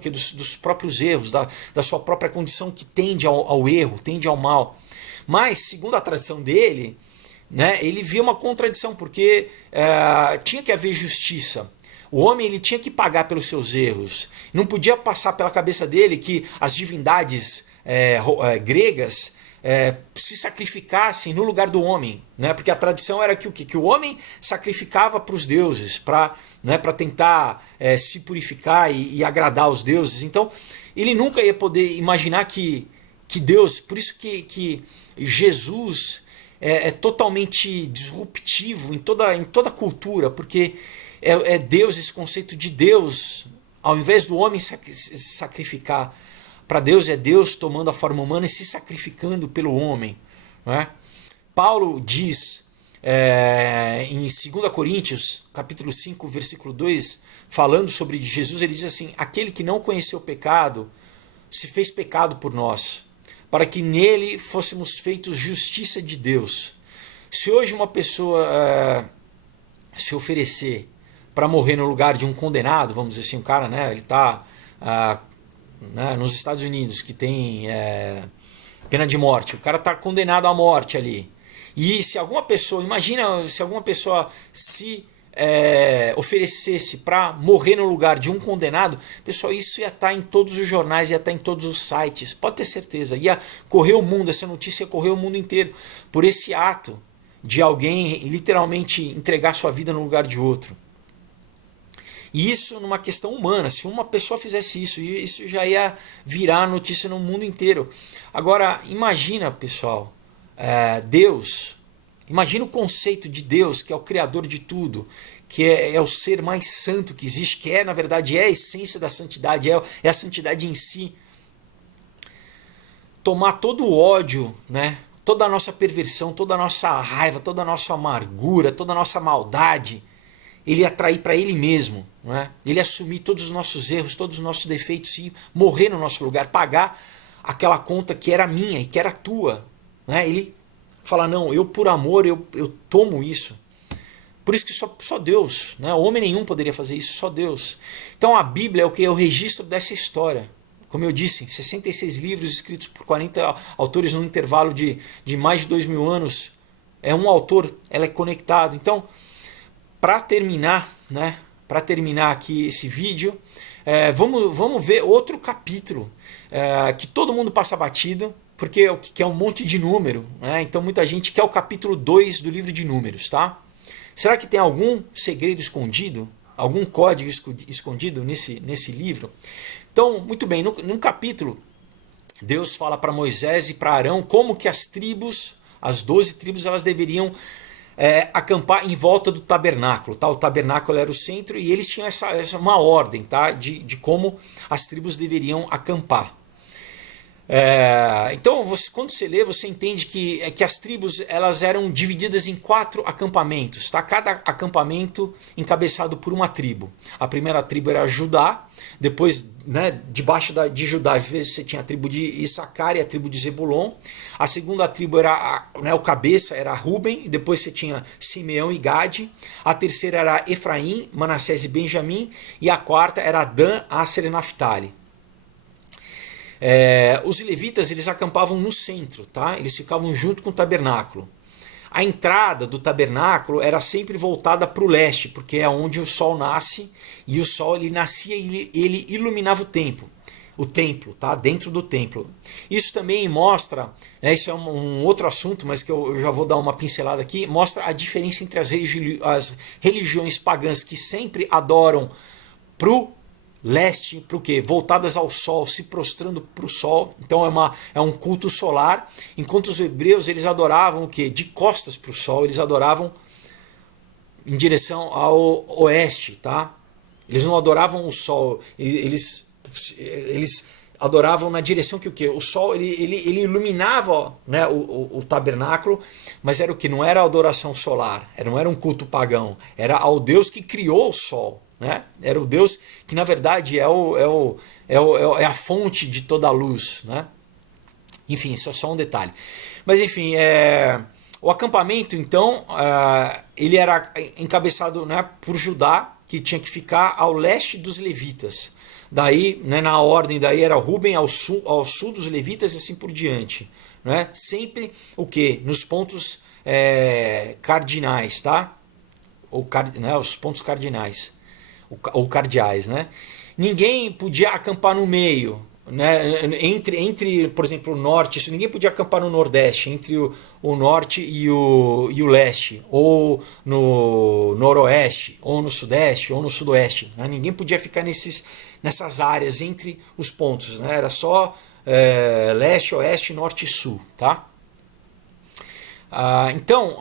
que dos próprios erros, da sua própria condição que tende ao erro, tende ao mal. Mas, segundo a tradição dele, né, ele via uma contradição, porque tinha que haver justiça. O homem ele tinha que pagar pelos seus erros. Não podia passar pela cabeça dele que as divindades gregas se sacrificassem no lugar do homem, né? Porque a tradição era que o homem sacrificava para os deuses, para tentar se purificar e agradar aos deuses. Então, ele nunca ia poder imaginar que Deus... Por isso que Jesus é totalmente disruptivo em toda a cultura, porque... É Deus, esse conceito de Deus, ao invés do homem se sacrificar para Deus, é Deus tomando a forma humana e se sacrificando pelo homem. Não é? Paulo diz em 2 Coríntios, capítulo 5, versículo 2, falando sobre Jesus, ele diz assim: aquele que não conheceu o pecado, se fez pecado por nós, para que nele fôssemos feitos justiça de Deus. Se hoje uma pessoa se oferecer para morrer no lugar de um condenado, vamos dizer assim, um cara, né, ele está nos Estados Unidos, que tem pena de morte, o cara está condenado à morte ali. E se alguma pessoa, imagina se alguma pessoa se oferecesse para morrer no lugar de um condenado, pessoal, isso ia estar em todos os jornais, ia estar em todos os sites, pode ter certeza, ia correr o mundo, essa notícia ia correr o mundo inteiro, por esse ato de alguém literalmente entregar sua vida no lugar de outro. E isso numa questão humana, se uma pessoa fizesse isso, isso já ia virar notícia no mundo inteiro. Agora, imagina, pessoal, Deus, imagina o conceito de Deus, que é o criador de tudo, que é o ser mais santo que existe, que na verdade é a essência da santidade, é a santidade em si. Tomar todo o ódio, né? Toda a nossa perversão, toda a nossa raiva, toda a nossa amargura, toda a nossa maldade, ele atrair para ele mesmo, não é? Ele assumir todos os nossos erros, todos os nossos defeitos e morrer no nosso lugar, pagar aquela conta que era minha e que era tua, né? Ele fala, não, eu por amor eu tomo isso. Por isso que só Deus, né? Homem nenhum poderia fazer isso, só Deus. Então a Bíblia é o que? É o registro dessa história. Como eu disse, 66 livros escritos por 40 autores num intervalo de mais de 2000 anos. É um autor, ela é conectado. Então, para terminar, né? Para terminar aqui esse vídeo, vamos ver outro capítulo que todo mundo passa batido, porque é um monte de número, né? Então muita gente quer o capítulo 2 do livro de Números, tá? Será que tem algum segredo escondido? Algum código escondido nesse livro? Então, muito bem, no capítulo, Deus fala para Moisés e para Arão como que as 12 tribos, elas deveriam acampar em volta do tabernáculo. Tá? O tabernáculo era o centro e eles tinham uma ordem, tá? de como as tribos deveriam acampar. Então, quando você lê, você entende que as tribos elas eram divididas em 4 acampamentos. Tá? Cada acampamento encabeçado por uma tribo. A primeira tribo era Judá, depois, né, debaixo de Judá, às vezes você tinha a tribo de Issacar e a tribo de Zebulon. A segunda tribo era o cabeça, era Ruben, e depois você tinha Simeão e Gade. A terceira era Efraim, Manassés e Benjamim. E a quarta era Dan, Asser e Naftali. Os levitas eles acampavam no centro, tá? Eles ficavam junto com o tabernáculo. A entrada do tabernáculo era sempre voltada para o leste, porque é onde o sol nasce, e o sol ele nascia e ele iluminava o templo, tá? Dentro do templo. Isso também mostra, né, isso é um outro assunto, mas que eu já vou dar uma pincelada aqui, mostra a diferença entre as religiões pagãs que sempre adoram pro leste, para o quê? Voltadas ao sol, se prostrando para o sol. Então é um culto solar, enquanto os hebreus eles adoravam o quê? De costas para o sol, eles adoravam em direção ao oeste, tá? Eles não adoravam o sol, eles adoravam na direção que o quê? O sol ele iluminava, né, o tabernáculo, mas era o que? Não era a adoração solar, não era um culto pagão, era ao Deus que criou o sol. Né? Era o Deus que na verdade é a fonte de toda a luz. Né? Enfim, isso é só um detalhe. Mas enfim, o acampamento então ele era encabeçado, né, por Judá, que tinha que ficar ao leste dos levitas. Daí, né, na ordem, daí era Ruben ao sul dos levitas e assim por diante. Né? Sempre o que? Nos pontos cardinais, tá? Né, os pontos cardinais. Ou cardeais, né? Ninguém podia acampar no meio, né? Entre, por exemplo, o norte, ninguém podia acampar no nordeste, entre o norte e o leste, ou no noroeste, ou no sudeste, ou no sudoeste. Né? Ninguém podia ficar nessas áreas entre os pontos, né? Era só leste, oeste, norte e sul, tá? Então,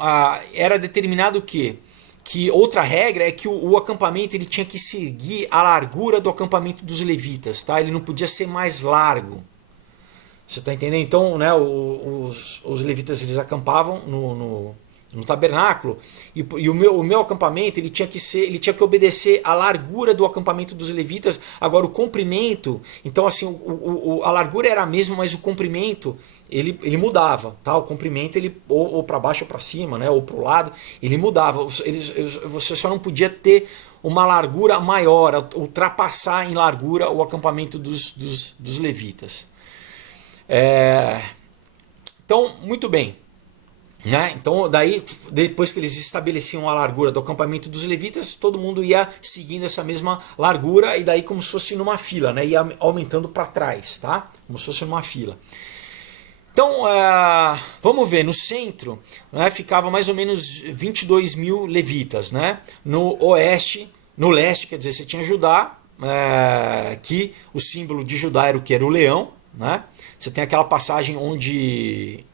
era determinado que outra regra é que o acampamento ele tinha que seguir a largura do acampamento dos levitas, tá? Ele não podia ser mais largo. Você está entendendo? Então, né, os levitas eles acampavam no tabernáculo e o meu acampamento ele tinha que obedecer a largura do acampamento dos levitas. Agora o comprimento, então assim a largura era a mesma, mas o comprimento ele mudava, tá? O comprimento ele ou para baixo ou para cima, né, ou para o lado, ele mudava. Você só não podia ter uma largura maior, ultrapassar em largura o acampamento dos levitas. Então, muito bem. Né? Então, daí, depois que eles estabeleciam a largura do acampamento dos levitas, todo mundo ia seguindo essa mesma largura e daí como se fosse numa fila, né? Ia aumentando para trás, tá? Como se fosse numa fila. Então, vamos ver, no centro, né, ficava mais ou menos 22 mil levitas, né? No leste, quer dizer, você tinha Judá, que o símbolo de Judá era o que? Era o leão, né? Você tem aquela passagem onde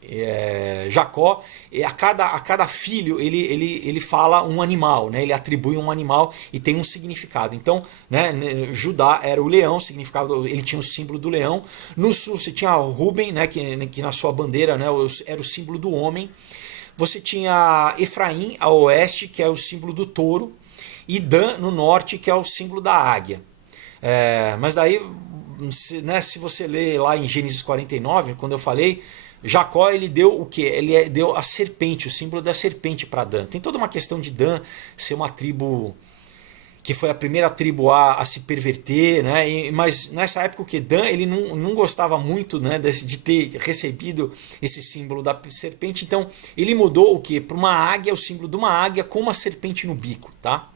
Jacó, a cada filho, ele fala um animal, né? Ele atribui um animal e tem um significado. Então, né, Judá era o leão, significava, ele tinha o símbolo do leão. No sul você tinha Ruben, né, que na sua bandeira, né, era o símbolo do homem. Você tinha Efraim ao oeste, que é o símbolo do touro. E Dan no norte, que é o símbolo da águia. Mas daí, se você ler lá em Gênesis 49, quando eu falei, Jacó ele deu o que? Ele deu a serpente, o símbolo da serpente para Dan. Tem toda uma questão de Dan ser uma tribo que foi a primeira tribo a se perverter, né? Mas nessa época o que? Dan ele não gostava muito, né, de ter recebido esse símbolo da serpente, então ele mudou o que? Para uma águia, o símbolo de uma águia com uma serpente no bico, tá?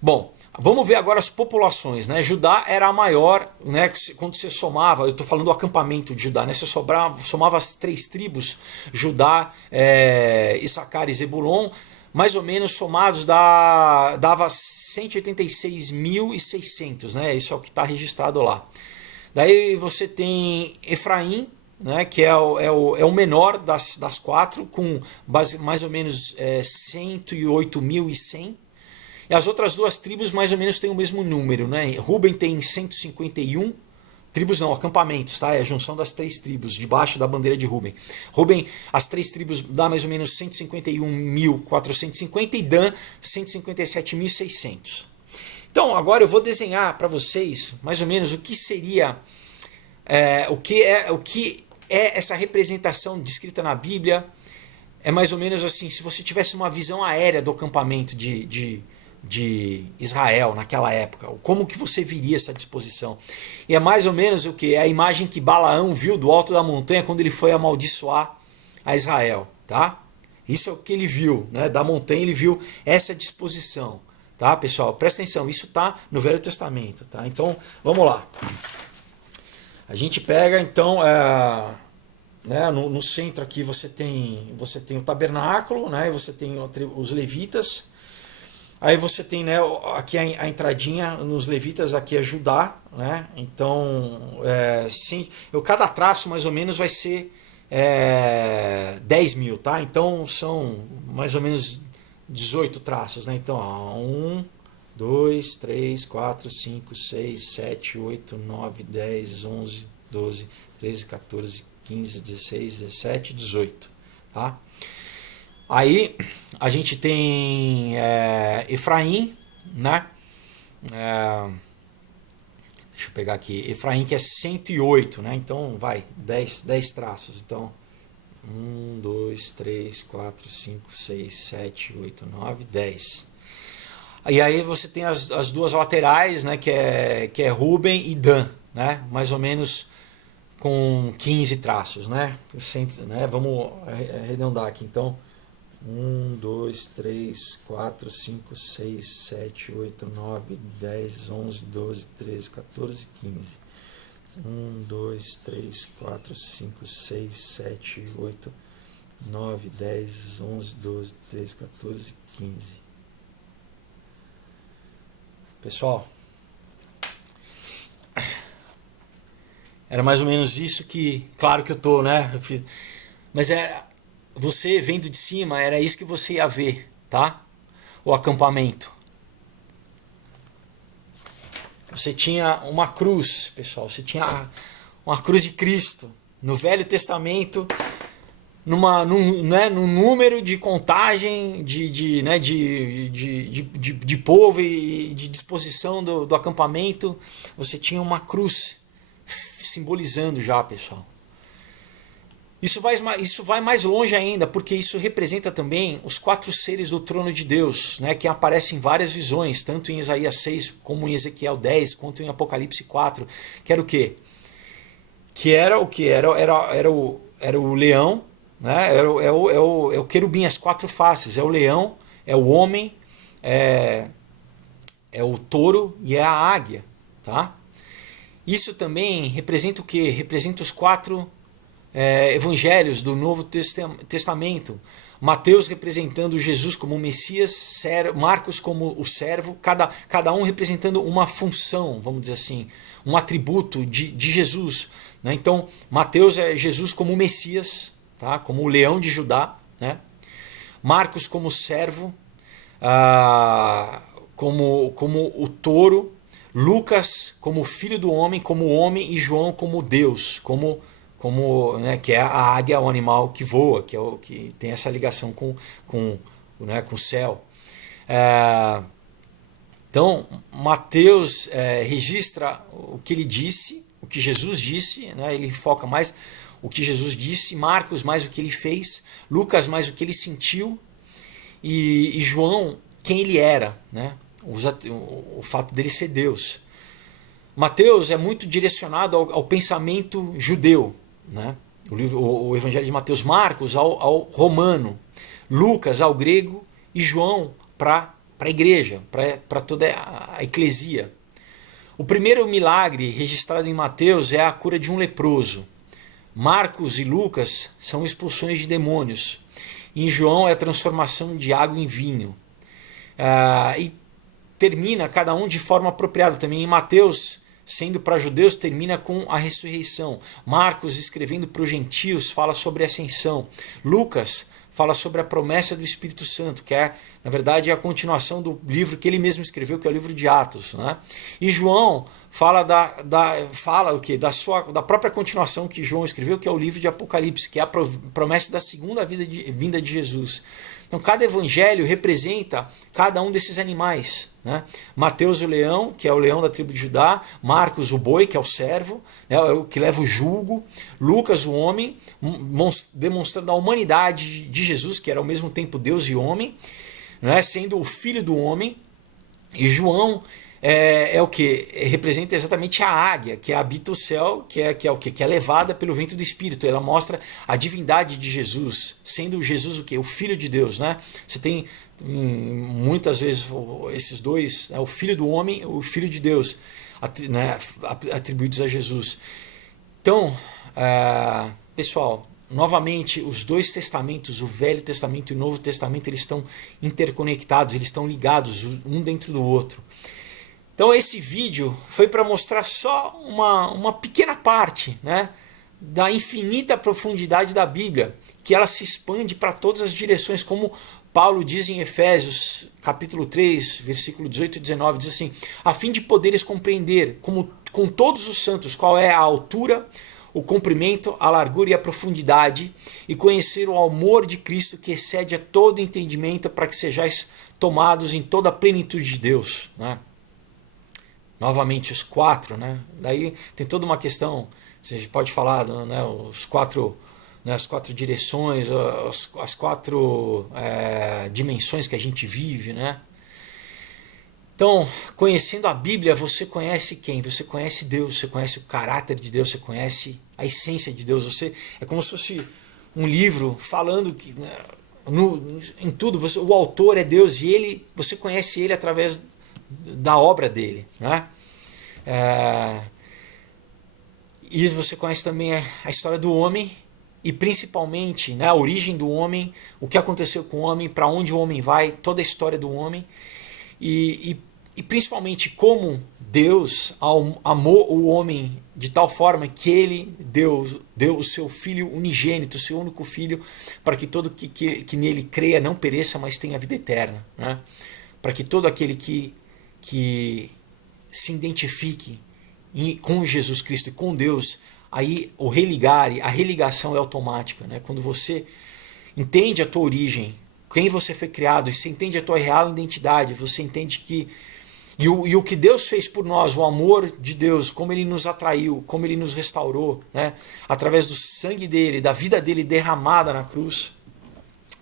Bom, vamos ver agora as populações, né? Judá era a maior, né? Quando você somava, eu estou falando do acampamento de Judá, né? Você somava as três tribos, Judá, Issacar e Zebulon, mais ou menos somados dava 186.600, né? Isso é o que está registrado lá. Daí você tem Efraim, né? Que é o menor das quatro, com mais ou menos 108.100. E as outras duas tribos mais ou menos têm o mesmo número, né? Ruben tem 151, tribos não, acampamentos, tá? É a junção das três tribos, debaixo da bandeira de Ruben. Ruben, as três tribos dá mais ou menos 151.450 e Dan 157.600. Então, agora eu vou desenhar para vocês mais ou menos o que seria, o que é essa representação descrita na Bíblia. É mais ou menos assim, se você tivesse uma visão aérea do acampamento de de Israel naquela época, como que você viria essa disposição. E é mais ou menos o que? É a imagem que Balaão viu do alto da montanha quando ele foi amaldiçoar a Israel, tá? Isso é o que ele viu, né? Da montanha ele viu essa disposição, tá, pessoal? Presta atenção, isso tá no Velho Testamento, tá? Então, vamos lá. A gente pega, então, né, no centro aqui você tem o tabernáculo, né? Você tem os levitas. Aí você tem, né, aqui a entradinha nos levitas, aqui é Judá, né? Então, sim, cada traço mais ou menos vai ser 10 mil, tá? Então são mais ou menos 18 traços, né? Então, 1, 2, 3, 4, 5, 6, 7, 8, 9, 10, 11, 12, 13, 14, 15, 16, 17, 18, tá? Aí a gente tem Efraim, né? Deixa eu pegar aqui. Efraim que é 108, né? Então vai, 10 traços. Então 1, 2, 3, 4, 5, 6, 7, 8, 9, 10. E aí você tem as duas laterais, né? Que é Ruben e Dan, né? Mais ou menos com 15 traços, né? Vamos arredondar aqui. Então 1, 2, 3, 4, 5, 6, 7, 8, 9, 10, 11, 12, 13, 14, 15. 1, 2, 3, 4, 5, 6, 7, 8, 9, 10, 11, 12, 13, 14, 15. Pessoal, era mais ou menos isso que, claro que eu tô, né? Mas você vendo de cima, era isso que você ia ver, tá? O acampamento. Você tinha uma cruz, pessoal. Você tinha uma cruz de Cristo. No Velho Testamento, num número de contagem de povo e de disposição do acampamento, você tinha uma cruz simbolizando já, pessoal. Isso vai mais longe ainda, porque isso representa também os 4 seres do trono de Deus, né, que aparecem em várias visões, tanto em Isaías 6, como em Ezequiel 10, quanto em Apocalipse 4, que era o quê? Que era o que? Era o leão, né? É o querubim, as 4 faces, é o leão, é o homem, é o touro e é a águia, tá? Isso também representa o quê? Representa os 4 evangelhos do Novo Testamento. Mateus representando Jesus como o Messias, Marcos como o servo, cada um representando uma função, vamos dizer assim, um atributo de Jesus, né? Então, Mateus é Jesus como o Messias, tá? Como o leão de Judá, né? Marcos como servo, como o touro, Lucas como filho do homem, como homem, e João como Deus, como né, que é a águia, o animal que voa, que é o que tem essa ligação com o céu. Então, Mateus registra o que ele disse, o que Jesus disse, né, ele foca mais o que Jesus disse, Marcos mais o que ele fez, Lucas mais o que ele sentiu, e João quem ele era, né, o fato dele ser Deus. Mateus é muito direcionado ao pensamento judeu, né? O Evangelho de Mateus, Marcos ao romano, Lucas ao grego e João para a igreja, para toda a eclesia. O primeiro milagre registrado em Mateus é a cura de um leproso. Marcos e Lucas são expulsões de demônios. Em João é a transformação de água em vinho. E termina cada um de forma apropriada. Também em Mateus, sendo para judeus, termina com a ressurreição. Marcos, escrevendo para os gentios, fala sobre a ascensão. Lucas fala sobre a promessa do Espírito Santo, que é, na verdade, a continuação do livro que ele mesmo escreveu, que é o livro de Atos, né? E João fala fala o quê? Da própria continuação que João escreveu, que é o livro de Apocalipse, que é a promessa da segunda vinda de Jesus. Então, cada evangelho representa cada um desses animais, né? Mateus, o leão, que é o leão da tribo de Judá. Marcos, o boi, que é o servo, né, o que leva o jugo. Lucas, o homem, demonstrando a humanidade de Jesus, que era ao mesmo tempo Deus e homem, né, sendo o filho do homem. E João é o que? Representa exatamente a águia, que habita o céu, que é o que? Que é levada pelo vento do Espírito. Ela mostra a divindade de Jesus, sendo Jesus o que? O Filho de Deus. Né? Você tem muitas vezes esses dois, né? O Filho do homem, o Filho de Deus, né? Atribuídos a Jesus. Então, pessoal, novamente, os dois testamentos, o Velho Testamento e o Novo Testamento, eles estão interconectados, eles estão ligados um dentro do outro. Então esse vídeo foi para mostrar só uma pequena parte, né, da infinita profundidade da Bíblia, que ela se expande para todas as direções, como Paulo diz em Efésios capítulo 3, versículo 18 e 19, diz assim: a fim de poderes compreender com todos os santos qual é a altura, o comprimento, a largura e a profundidade, e conhecer o amor de Cristo que excede a todo entendimento, para que sejais tomados em toda a plenitude de Deus. Né? Novamente os quatro, né? Daí tem toda uma questão, a gente pode falar, né, os quatro, né, as quatro direções, as quatro dimensões que a gente vive, né? Então, conhecendo a Bíblia, você conhece quem? Você conhece Deus, você conhece o caráter de Deus, você conhece a essência de Deus. Você é como se fosse um livro falando que, né, em tudo, o autor é Deus e você conhece ele através da obra dele, né? E você conhece também a história do homem e principalmente, né, a origem do homem, o que aconteceu com o homem, para onde o homem vai, toda a história do homem e principalmente como Deus amou o homem de tal forma que ele deu o seu Filho unigênito, o seu único Filho, para que todo que nele creia não pereça, mas tenha vida eterna, né? Para que todo aquele que se identifique com Jesus Cristo e com Deus, aí a religação é automática, né? Quando você entende a tua origem, quem você foi criado, você entende a tua real identidade, você entende que e o que Deus fez por nós, o amor de Deus, como Ele nos atraiu, como Ele nos restaurou, né? Através do sangue dele, da vida dele derramada na cruz,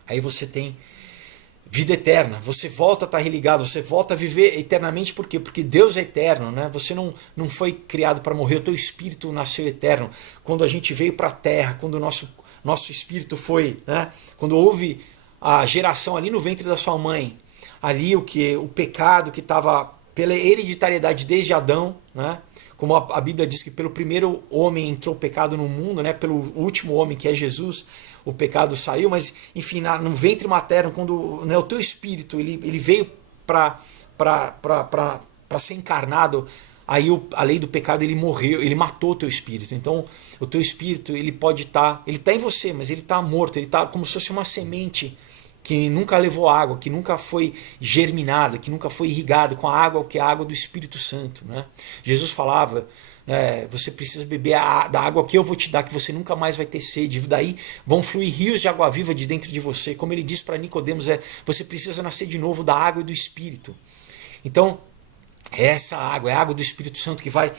aí você tem vida eterna, você volta a estar religado, você volta a viver eternamente. Por quê? Porque Deus é eterno, né? Você não foi criado para morrer, o teu espírito nasceu eterno. Quando a gente veio para a terra, quando o nosso espírito foi, né? Quando houve a geração ali no ventre da sua mãe, ali o pecado que estava pela hereditariedade desde Adão, né? Como a Bíblia diz que pelo primeiro homem entrou o pecado no mundo, né? Pelo último homem que é Jesus, o pecado saiu, mas enfim, no ventre materno, quando, né, o teu espírito ele veio para ser encarnado, aí a lei do pecado ele morreu, ele matou o teu espírito. Então o teu espírito ele pode estar, ele está em você, mas ele está morto, ele está como se fosse uma semente que nunca levou água, que nunca foi germinada, que nunca foi irrigada com a água, que é a água do Espírito Santo, né? Jesus falava, você precisa beber da água que eu vou te dar, que você nunca mais vai ter sede, daí vão fluir rios de água viva de dentro de você. Como ele disse para Nicodemos, você precisa nascer de novo da água e do Espírito. Então, essa água é a água do Espírito Santo que vai,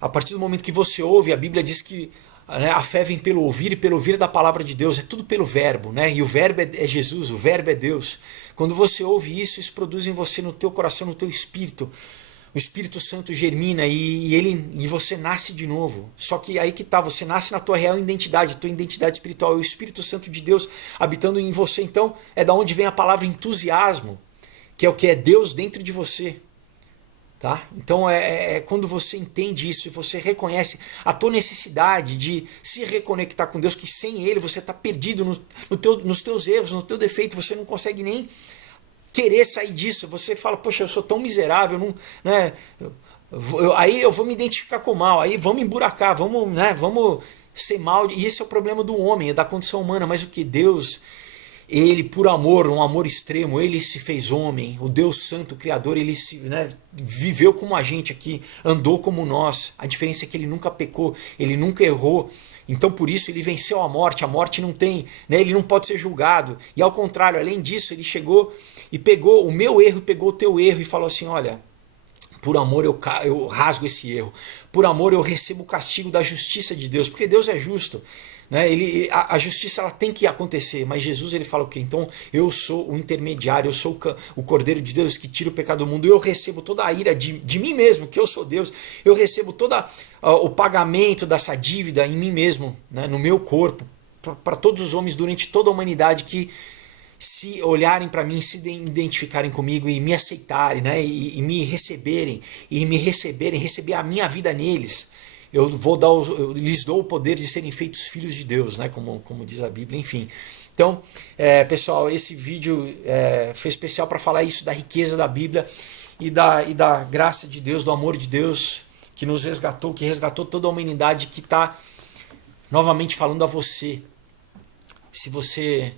a partir do momento que você ouve, a Bíblia diz que a fé vem pelo ouvir e pelo ouvir da palavra de Deus, é tudo pelo verbo, né? E o verbo é Jesus, o verbo é Deus. Quando você ouve isso produz em você, no teu coração, no teu espírito, o Espírito Santo germina e você nasce de novo. Só que aí que tá, você nasce na tua real identidade, tua identidade espiritual, é o Espírito Santo de Deus habitando em você. Então é da onde vem a palavra entusiasmo, que é o que é Deus dentro de você. Tá? Então é quando você entende isso e você reconhece a tua necessidade de se reconectar com Deus, que sem Ele você está perdido nos teus erros, no teu defeito, você não consegue nem querer sair disso. Você fala, poxa, eu sou tão miserável, não, né? Aí eu vou me identificar com o mal, aí vamos emburacar, vamos ser mal. E esse é o problema do homem, é da condição humana. Mas o que Deus... Ele, por amor, um amor extremo, ele se fez homem, o Deus Santo, Criador, ele viveu como a gente aqui, andou como nós. A diferença é que ele nunca pecou, ele nunca errou. Então, por isso, ele venceu a morte não tem, né, ele não pode ser julgado. E ao contrário, além disso, ele chegou e pegou o meu erro, pegou o teu erro e falou assim, olha, Por amor eu rasgo esse erro. Por amor eu recebo o castigo da justiça de Deus, porque Deus é justo. Né? A justiça ela tem que acontecer, mas Jesus ele fala o quê? Então eu sou o intermediário, eu sou o Cordeiro de Deus que tira o pecado do mundo, eu recebo toda a ira de mim mesmo, que eu sou Deus, eu recebo todo o pagamento dessa dívida em mim mesmo, né? No meu corpo, para todos os homens durante toda a humanidade que se olharem para mim, se identificarem comigo e me aceitarem, né? E me receberem, receber a minha vida neles. Eu lhes dou o poder de serem feitos filhos de Deus, né? Como diz a Bíblia, enfim. Então, pessoal, esse vídeo foi especial para falar isso da riqueza da Bíblia e da graça de Deus, do amor de Deus que nos resgatou, que resgatou toda a humanidade, que está novamente falando a você. Se você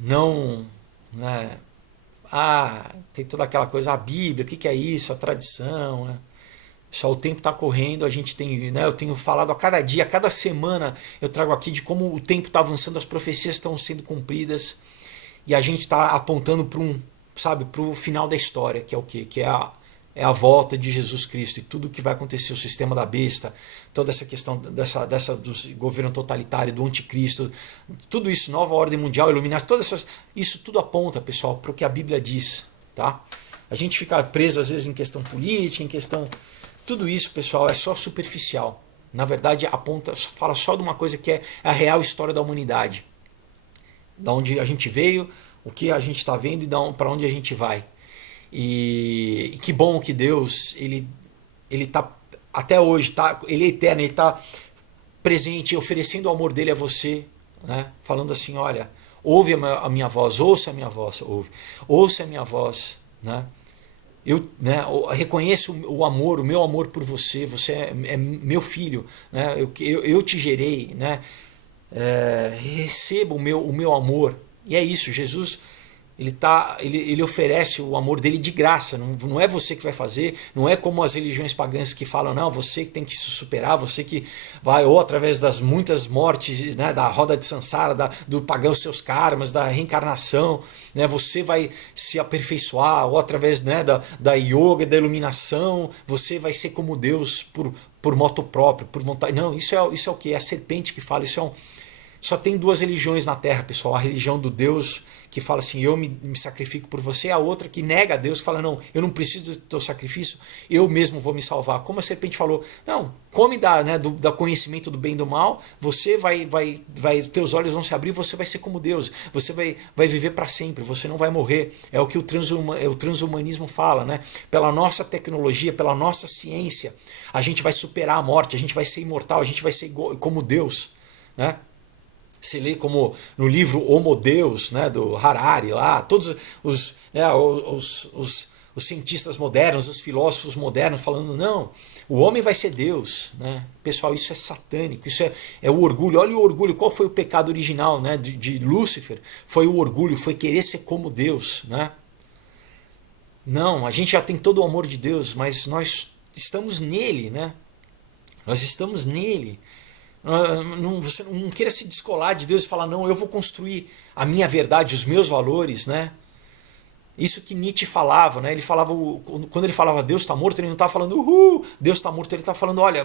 não... Né, tem toda aquela coisa, a Bíblia, o que é isso, a tradição, né? Só o tempo está correndo, a gente tem, né, eu tenho falado a cada dia, a cada semana eu trago aqui de como o tempo está avançando, as profecias estão sendo cumpridas e a gente está apontando para o final da história, que é o quê? Que é a volta de Jesus Cristo e tudo que vai acontecer, o sistema da besta, toda essa questão do governo totalitário, do anticristo, tudo isso, nova ordem mundial, iluminada, isso tudo aponta, pessoal, para o que a Bíblia diz, tá? A gente fica preso às vezes em questão política, em questão... Tudo isso, pessoal, é só superficial. Na verdade, fala só de uma coisa que é a real história da humanidade. Da onde a gente veio, o que a gente está vendo e para onde a gente vai. E que bom que Deus, ele está até hoje, ele é eterno, ele está presente, oferecendo o amor dele a você, né? Falando assim, olha, ouve a minha voz, ouça a minha voz, ouça a minha voz, né? Eu reconheço o amor, o meu amor por você, você é meu filho, né? Eu te gerei, né? Receba o meu amor. E é isso, Jesus ele oferece o amor dele de graça, não é você que vai fazer, não é como as religiões pagãs que falam, não, você que tem que se superar, você que vai, ou através das muitas mortes, né, da roda de Sansara, do pagar os seus karmas, da reencarnação, né, você vai se aperfeiçoar, ou através, né, da yoga, da iluminação, você vai ser como Deus por moto próprio, por vontade. Não, isso é o que? É a serpente que fala, só tem duas religiões na Terra, pessoal. A religião do Deus que fala assim, eu me sacrifico por você, a outra que nega a Deus, que fala, não, eu não preciso do teu sacrifício, eu mesmo vou me salvar. Como a serpente falou, não, come do conhecimento do bem e do mal, você teus olhos vão se abrir, você vai ser como Deus, você vai viver para sempre, você não vai morrer. É o que o transhumanismo fala, né? Pela nossa tecnologia, pela nossa ciência, a gente vai superar a morte, a gente vai ser imortal, a gente vai ser como Deus, né? Você lê como no livro Homo Deus, né, do Harari, lá, todos os cientistas modernos, os filósofos modernos falando, não, o homem vai ser Deus. Né? Pessoal, isso é satânico, isso é o orgulho. Olha o orgulho, qual foi o pecado original, né, de Lúcifer? Foi o orgulho, foi querer ser como Deus. Né? Não, a gente já tem todo o amor de Deus, mas nós estamos nele, né? Nós estamos nele. Você não queira se descolar de Deus e falar, não, eu vou construir a minha verdade, os meus valores, né? Isso que Nietzsche falava, né? Quando ele falava Deus está morto, ele não estava falando Deus está morto, ele estava falando, olha,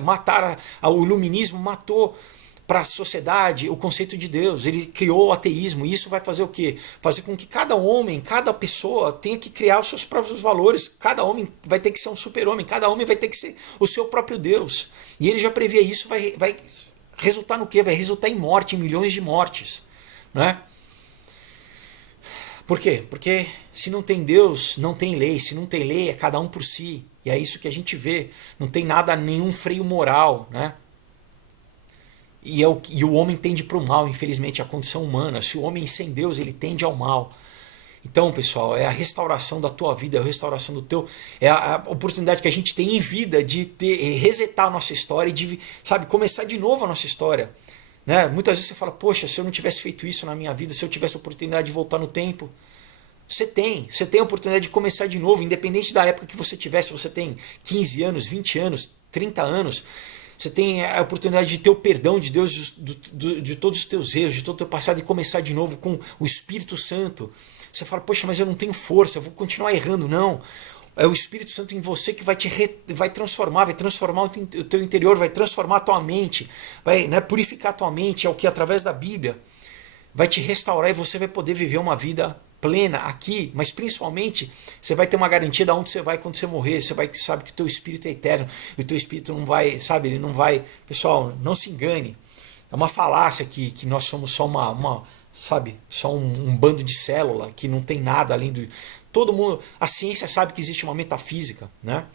o iluminismo matou para a sociedade o conceito de Deus, ele criou o ateísmo, e isso vai fazer o quê? Fazer com que cada homem, cada pessoa tenha que criar os seus próprios valores, cada homem vai ter que ser um super-homem, cada homem vai ter que ser o seu próprio Deus, e ele já previa isso, vai resultar no quê? Vai resultar em morte, em milhões de mortes. Né? Por quê? Porque se não tem Deus, não tem lei. Se não tem lei, é cada um por si. E é isso que a gente vê. Não tem nada, nenhum freio moral. Né? E o homem tende para o mal, infelizmente, a condição humana. Se o homem sem Deus, ele tende ao mal. Então, pessoal, é a restauração da tua vida, é a restauração do teu... É a oportunidade que a gente tem em vida de resetar a nossa história e de, começar de novo a nossa história. Né? Muitas vezes você fala, poxa, se eu não tivesse feito isso na minha vida, se eu tivesse a oportunidade de voltar no tempo. Você tem a oportunidade de começar de novo, independente da época que você tivesse. Você tem 15 anos, 20 anos, 30 anos... Você tem a oportunidade de ter o perdão de Deus de todos os teus erros, de todo o teu passado, e começar de novo com o Espírito Santo. Você fala, poxa, mas eu não tenho força, eu vou continuar errando. Não. É o Espírito Santo em você que vai transformar o teu interior, vai transformar a tua mente, vai, né, purificar a tua mente, é o que através da Bíblia vai te restaurar e você vai poder viver uma vida plena aqui, mas principalmente você vai ter uma garantia de onde você vai quando você morrer. Você vai sabe que o teu espírito é eterno, e o teu espírito não vai, sabe, ele não vai. Pessoal, não se engane. É uma falácia que nós somos só sabe, só um bando de célula que não tem nada além do. Todo mundo, a ciência sabe que existe uma metafísica, né?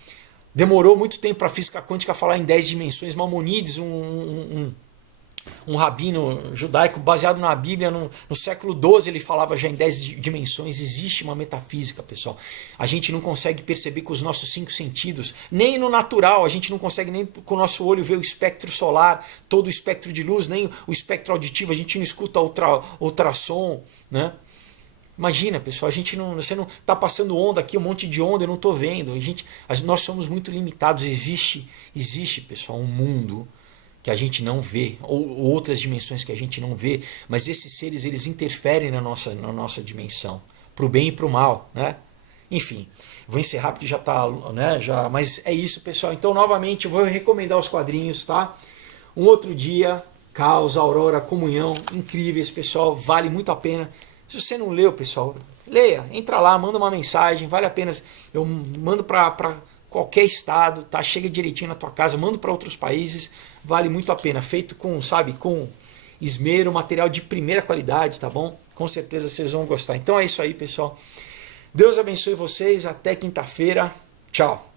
Demorou muito tempo para a física quântica falar em 10 dimensões. Maimonides, um rabino judaico baseado na Bíblia, no século XII, ele falava já em 10 dimensões. Existe uma metafísica, pessoal. A gente não consegue perceber com os nossos 5 sentidos, nem no natural, a gente não consegue nem com o nosso olho ver o espectro solar, todo o espectro de luz, nem o espectro auditivo, a gente não escuta ultrassom, né? Imagina, pessoal, você não está passando onda aqui, um monte de onda, eu não estou vendo. Nós somos muito limitados. Existe, pessoal, um mundo que a gente não vê, ou outras dimensões que a gente não vê, mas esses seres, eles interferem na nossa dimensão, para o bem e para o mal, né? Enfim, vou encerrar porque já está, né? Mas é isso, pessoal. Então, novamente, eu vou recomendar os quadrinhos, tá? Um Outro Dia, Caos, Aurora, Comunhão, incríveis, pessoal, vale muito a pena. Se você não leu, pessoal, leia, entra lá, manda uma mensagem, vale a pena. Eu mando para qualquer estado, tá? Chega direitinho na tua casa, mando para outros países, vale muito a pena. Feito com, sabe, com esmero, material de primeira qualidade, tá bom? Com certeza vocês vão gostar. Então é isso aí, pessoal. Deus abençoe vocês, até quinta-feira. Tchau.